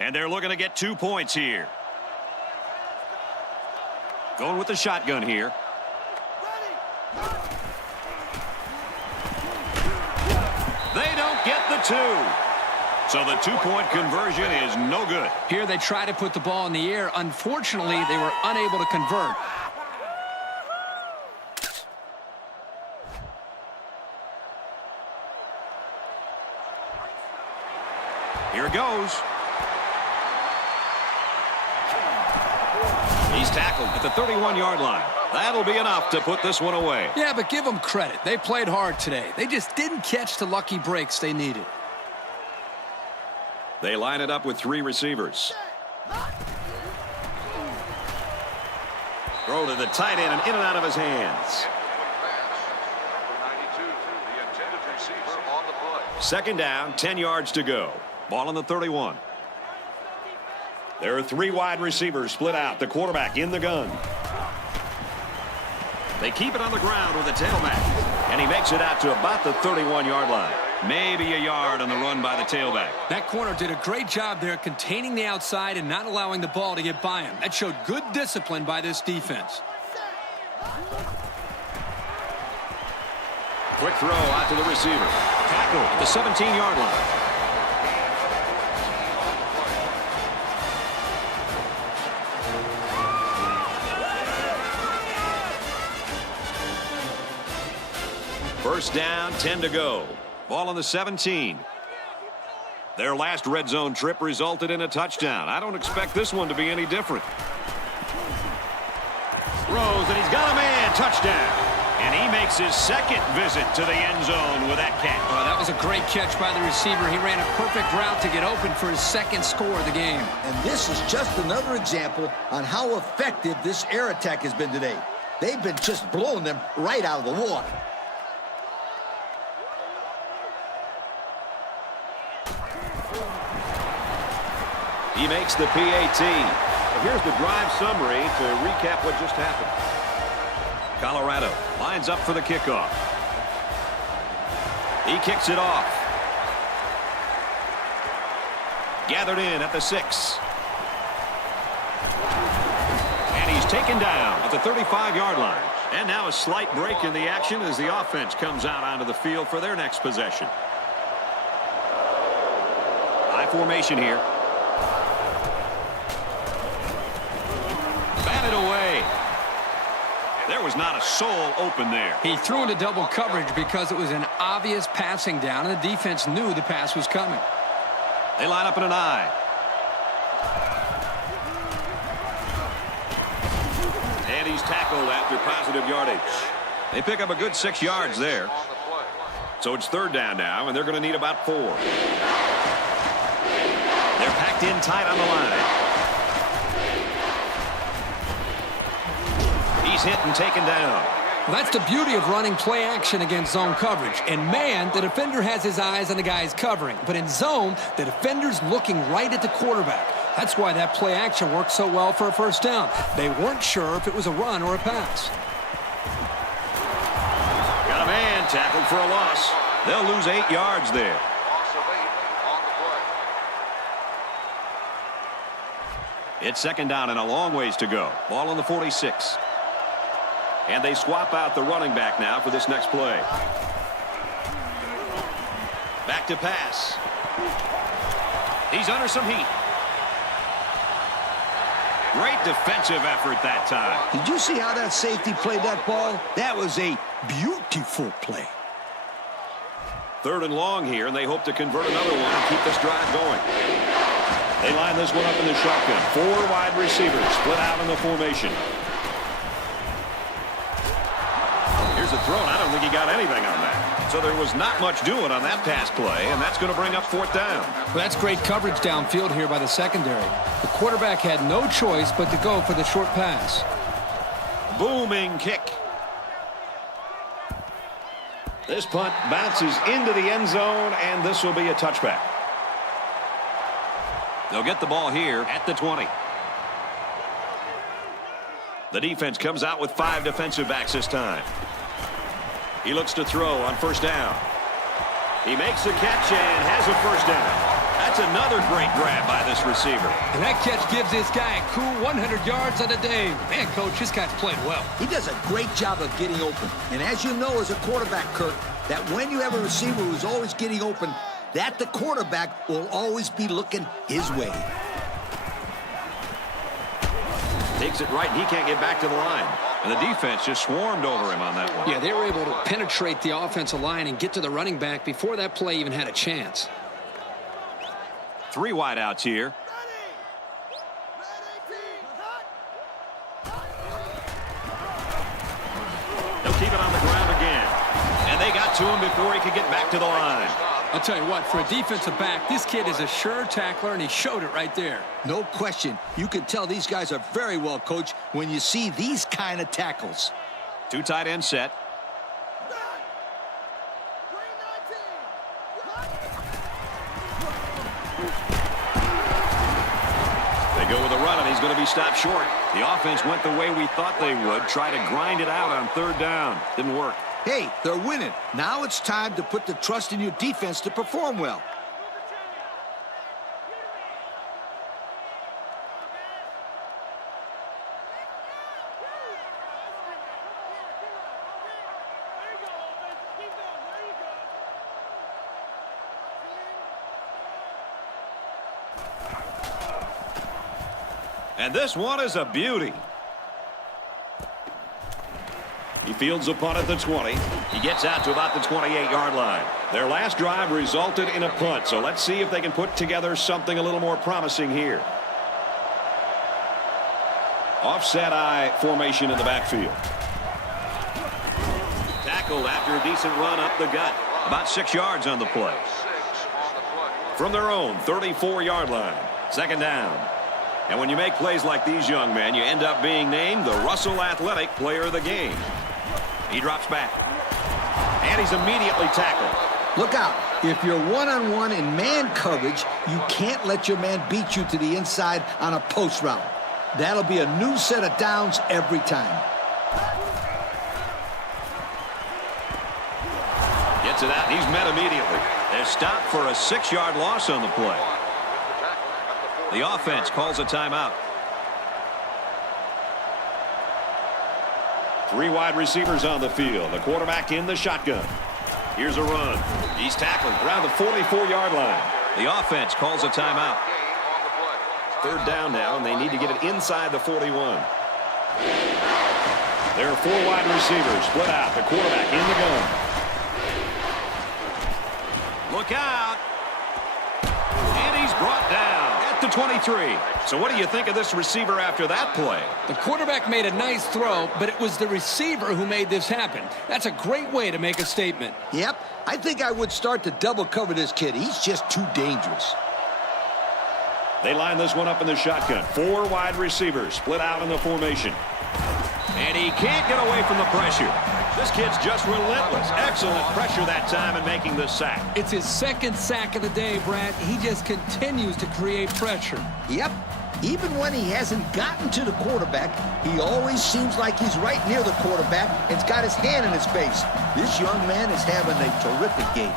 And they're looking to get 2 points here. Going with the shotgun here. They don't get the 2. So the 2-point conversion is no good. Here they try to put the ball in the air. Unfortunately, they were unable to convert. Here it goes. He's tackled at the 31-yard line. That'll be enough to put this one away. Yeah, but give them credit. They played hard today. They just didn't catch the lucky breaks they needed. They line it up with 3 receivers. Throw to the tight end and in and out of his hands. Second down, 10 yards to go. Ball on the 31. There are 3 wide receivers split out. The quarterback in the gun. They keep it on the ground with the tailback. And he makes it out to about the 31-yard line. Maybe a yard on the run by the tailback. That corner did a great job there containing the outside and not allowing the ball to get by him. That showed good discipline by this defense. Quick throw out to the receiver. Tackle at the 17-yard line. First down, 10 to go. Ball on the 17. Their last red zone trip resulted in a touchdown. I don't expect this one to be any different. Throws, and he's got a man. Touchdown. And he makes his second visit to the end zone with that catch. Oh, that was a great catch by the receiver. He ran a perfect route to get open for his second score of the game. And this is just another example on how effective this air attack has been today. They've been just blowing them right out of the water. He makes the PAT. But here's the drive summary to recap what just happened. Colorado lines up for the kickoff. He kicks it off. Gathered in at the 6. And he's taken down at the 35-yard line. And now a slight break in the action as the offense comes out onto the field for their next possession. High formation here. Batted away. There was not a soul open there. He threw into double coverage because it was an obvious passing down, and the defense knew the pass was coming. They line up in an I. And he's tackled after positive yardage. They pick up a good 6 yards there. So it's third down now, and they're going to need about 4. They're packed in tight on the line. He's hit and taken down. Well, that's the beauty of running play action against zone coverage. In man, the defender has his eyes on the guys covering. But in zone, the defender's looking right at the quarterback. That's why that play action worked so well for a first down. They weren't sure if it was a run or a pass. Got a man tackled for a loss. They'll lose 8 yards there. It's second down and a long ways to go. Ball on the 46. And they swap out the running back now for this next play. Back to pass. He's under some heat. Great defensive effort that time. Did you see how that safety played that ball? That was a beautiful play. Third and long here, and they hope to convert another one and keep this drive going. They line this one up in the shotgun. 4 wide receivers split out in the formation. Here's a throw, and I don't think he got anything on that. So there was not much doing on that pass play, and that's going to bring up 4th down. Well, that's great coverage downfield here by the secondary. The quarterback had no choice but to go for the short pass. Booming kick. This punt bounces into the end zone, and this will be a touchback. They'll get the ball here at the 20. The defense comes out with 5 defensive backs this time. He looks to throw on 1st down. He makes the catch and has a 1st down. That's another great grab by this receiver. And that catch gives this guy a cool 100 yards on the day. Man, Coach, this guy's played well. He does a great job of getting open. And as you know as a quarterback, Kirk, that when you have a receiver who's always getting open, that the quarterback will always be looking his way. Takes it right, and he can't get back to the line. And the defense just swarmed over him on that one. Yeah, they were able to penetrate the offensive line and get to the running back before that play even had a chance. 3 wideouts here. They'll keep it on the ground again. And they got to him before he could get back to the line. I'll tell you what, for a defensive back, this kid is a sure tackler, and he showed it right there. No question. You can tell these guys are very well coached when you see these kind of tackles. 2 tight end set. They go with a run, and he's going to be stopped short. The offense went the way we thought they would. Try to grind it out on 3rd down. Didn't work. Hey, they're winning. Now it's time to put the trust in your defense to perform well. And this one is a beauty. He fields a punt at the 20. He gets out to about the 28-yard line. Their last drive resulted in a punt, so let's see if they can put together something a little more promising here. Offset eye formation in the backfield. Tackled after a decent run up the gut. About 6 yards on the play. From their own 34-yard line. 2nd down. And when you make plays like these, young men, you end up being named the Russell Athletic Player of the Game. He drops back. And he's immediately tackled. Look out. If you're one-on-one in man coverage, you can't let your man beat you to the inside on a post route. That'll be a new set of downs every time. Gets it out, and he's met immediately. They're stopped for a 6-yard loss on the play. The offense calls a timeout. 3 wide receivers on the field. The quarterback in the shotgun. Here's a run. He's tackled around the 44-yard line. The offense calls a timeout. 3rd down now, and they need to get it inside the 41. There are 4 wide receivers split out. The quarterback in the gun. Look out. And he's brought down at the 23. So what do you think of this receiver after that play? The quarterback made a nice throw, but it was the receiver who made this happen. That's a great way to make a statement. Yep, I think I would start to double cover this kid. He's just too dangerous. They line this one up in the shotgun. 4 wide receivers split out in the formation. And he can't get away from the pressure. This kid's just relentless. Excellent pressure that time in making this sack. It's his 2nd sack of the day, Brad. He just continues to create pressure. Yep. Even when he hasn't gotten to the quarterback, he always seems like he's right near the quarterback and's got his hand in his face. This young man is having a terrific game.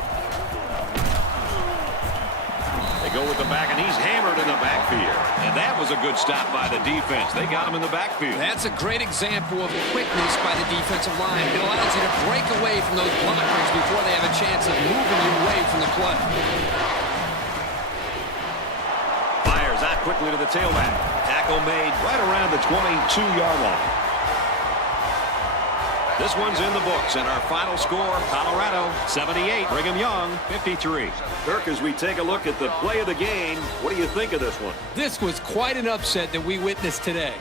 They go with the back, and he's hammered in the backfield. And that was a good stop by the defense. They got him in the backfield. That's a great example of quickness by the defensive line. It allows you to break away from those blockers before they have a chance of moving you away from the play. Fires out quickly to the tailback. Tackle made right around the 22-yard line. This one's in the books, and our final score, Colorado 78, Brigham Young 53. Kirk, as we take a look at the play of the game, what do you think of this one? This was quite an upset that we witnessed today.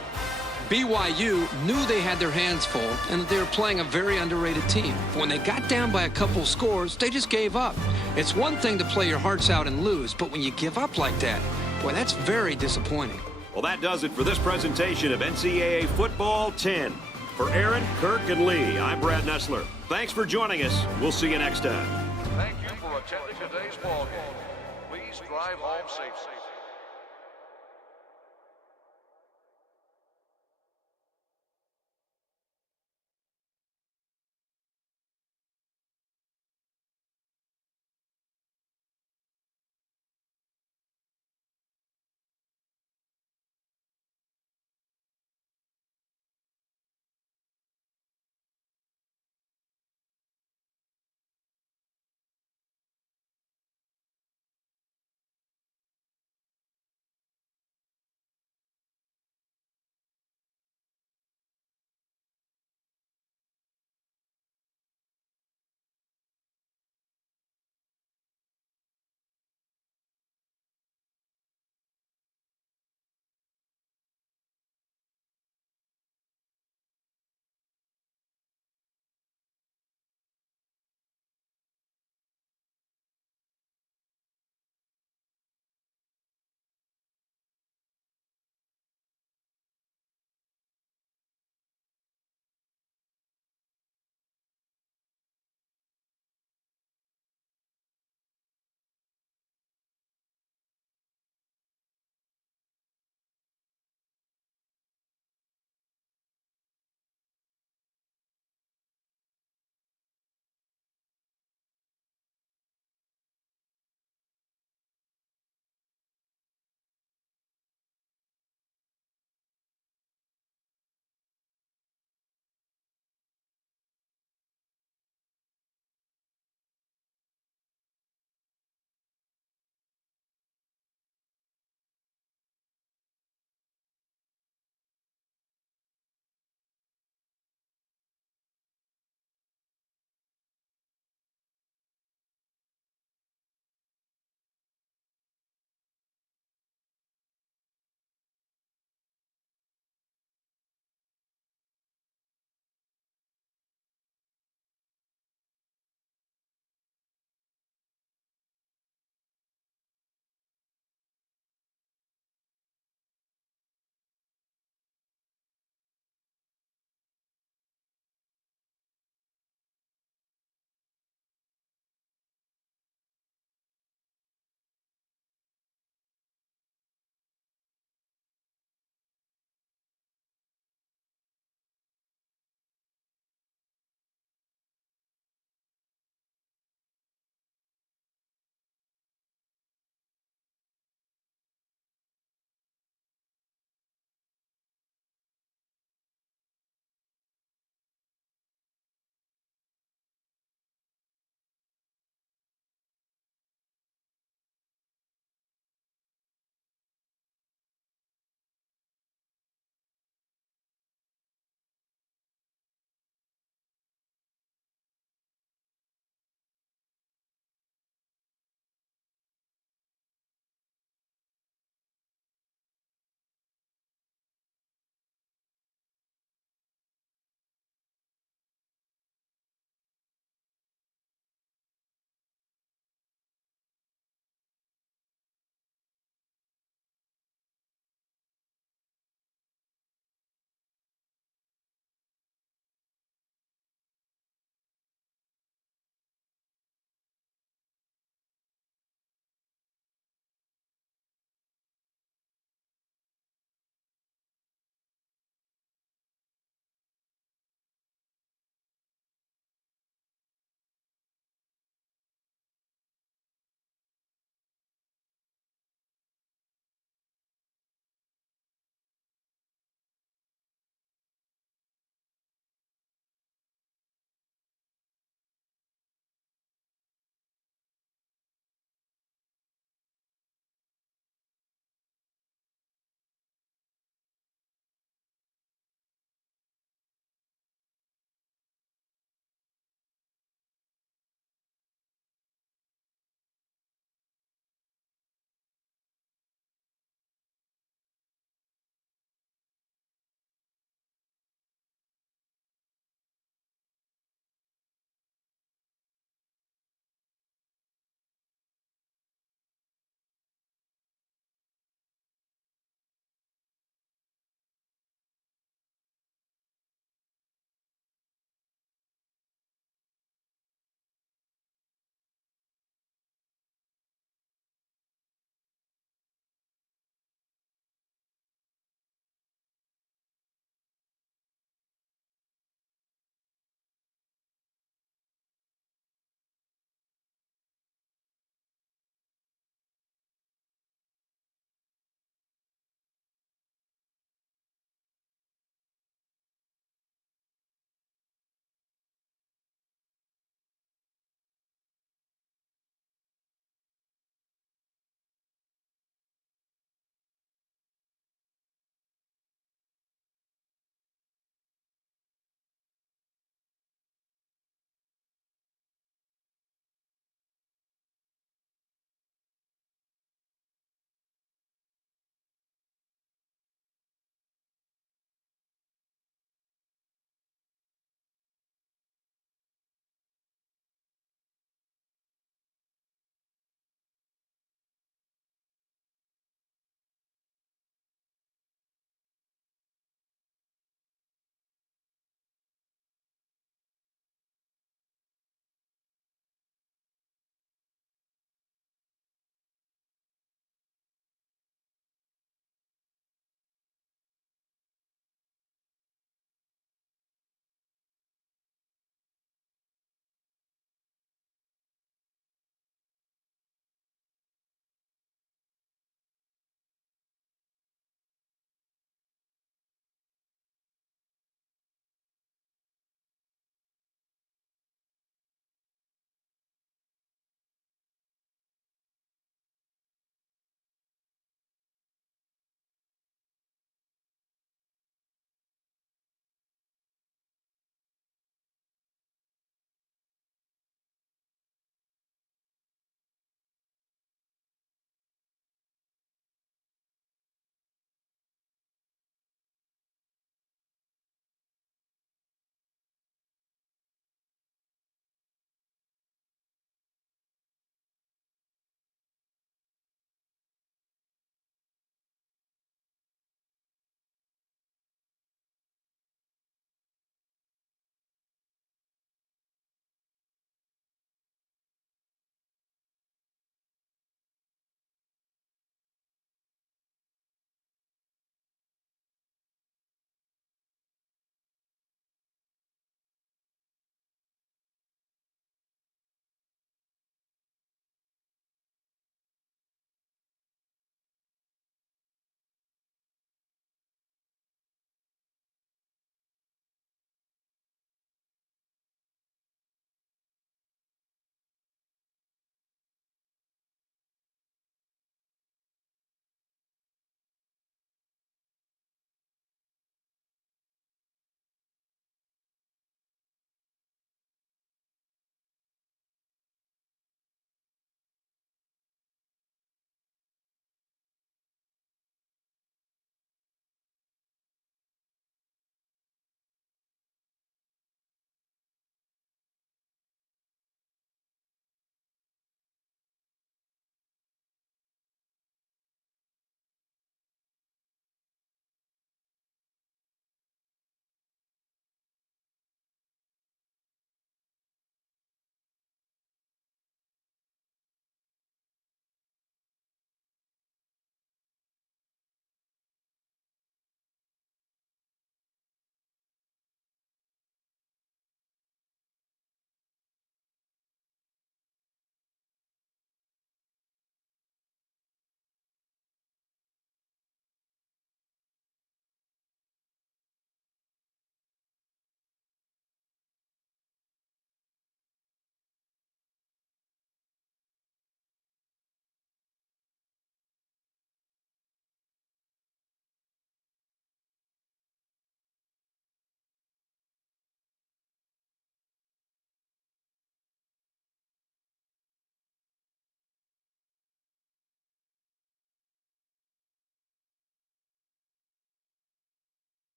BYU knew they had their hands full and that they were playing a very underrated team. When they got down by a couple scores, they just gave up. It's one thing to play your hearts out and lose, but when you give up like that, boy, that's very disappointing. Well, that does it for this presentation of NCAA Football 10. For Aaron, Kirk, and Lee, I'm Brad Nessler. Thanks for joining us. We'll see you next time. Thank you for attending today's ball game. Please drive home safely.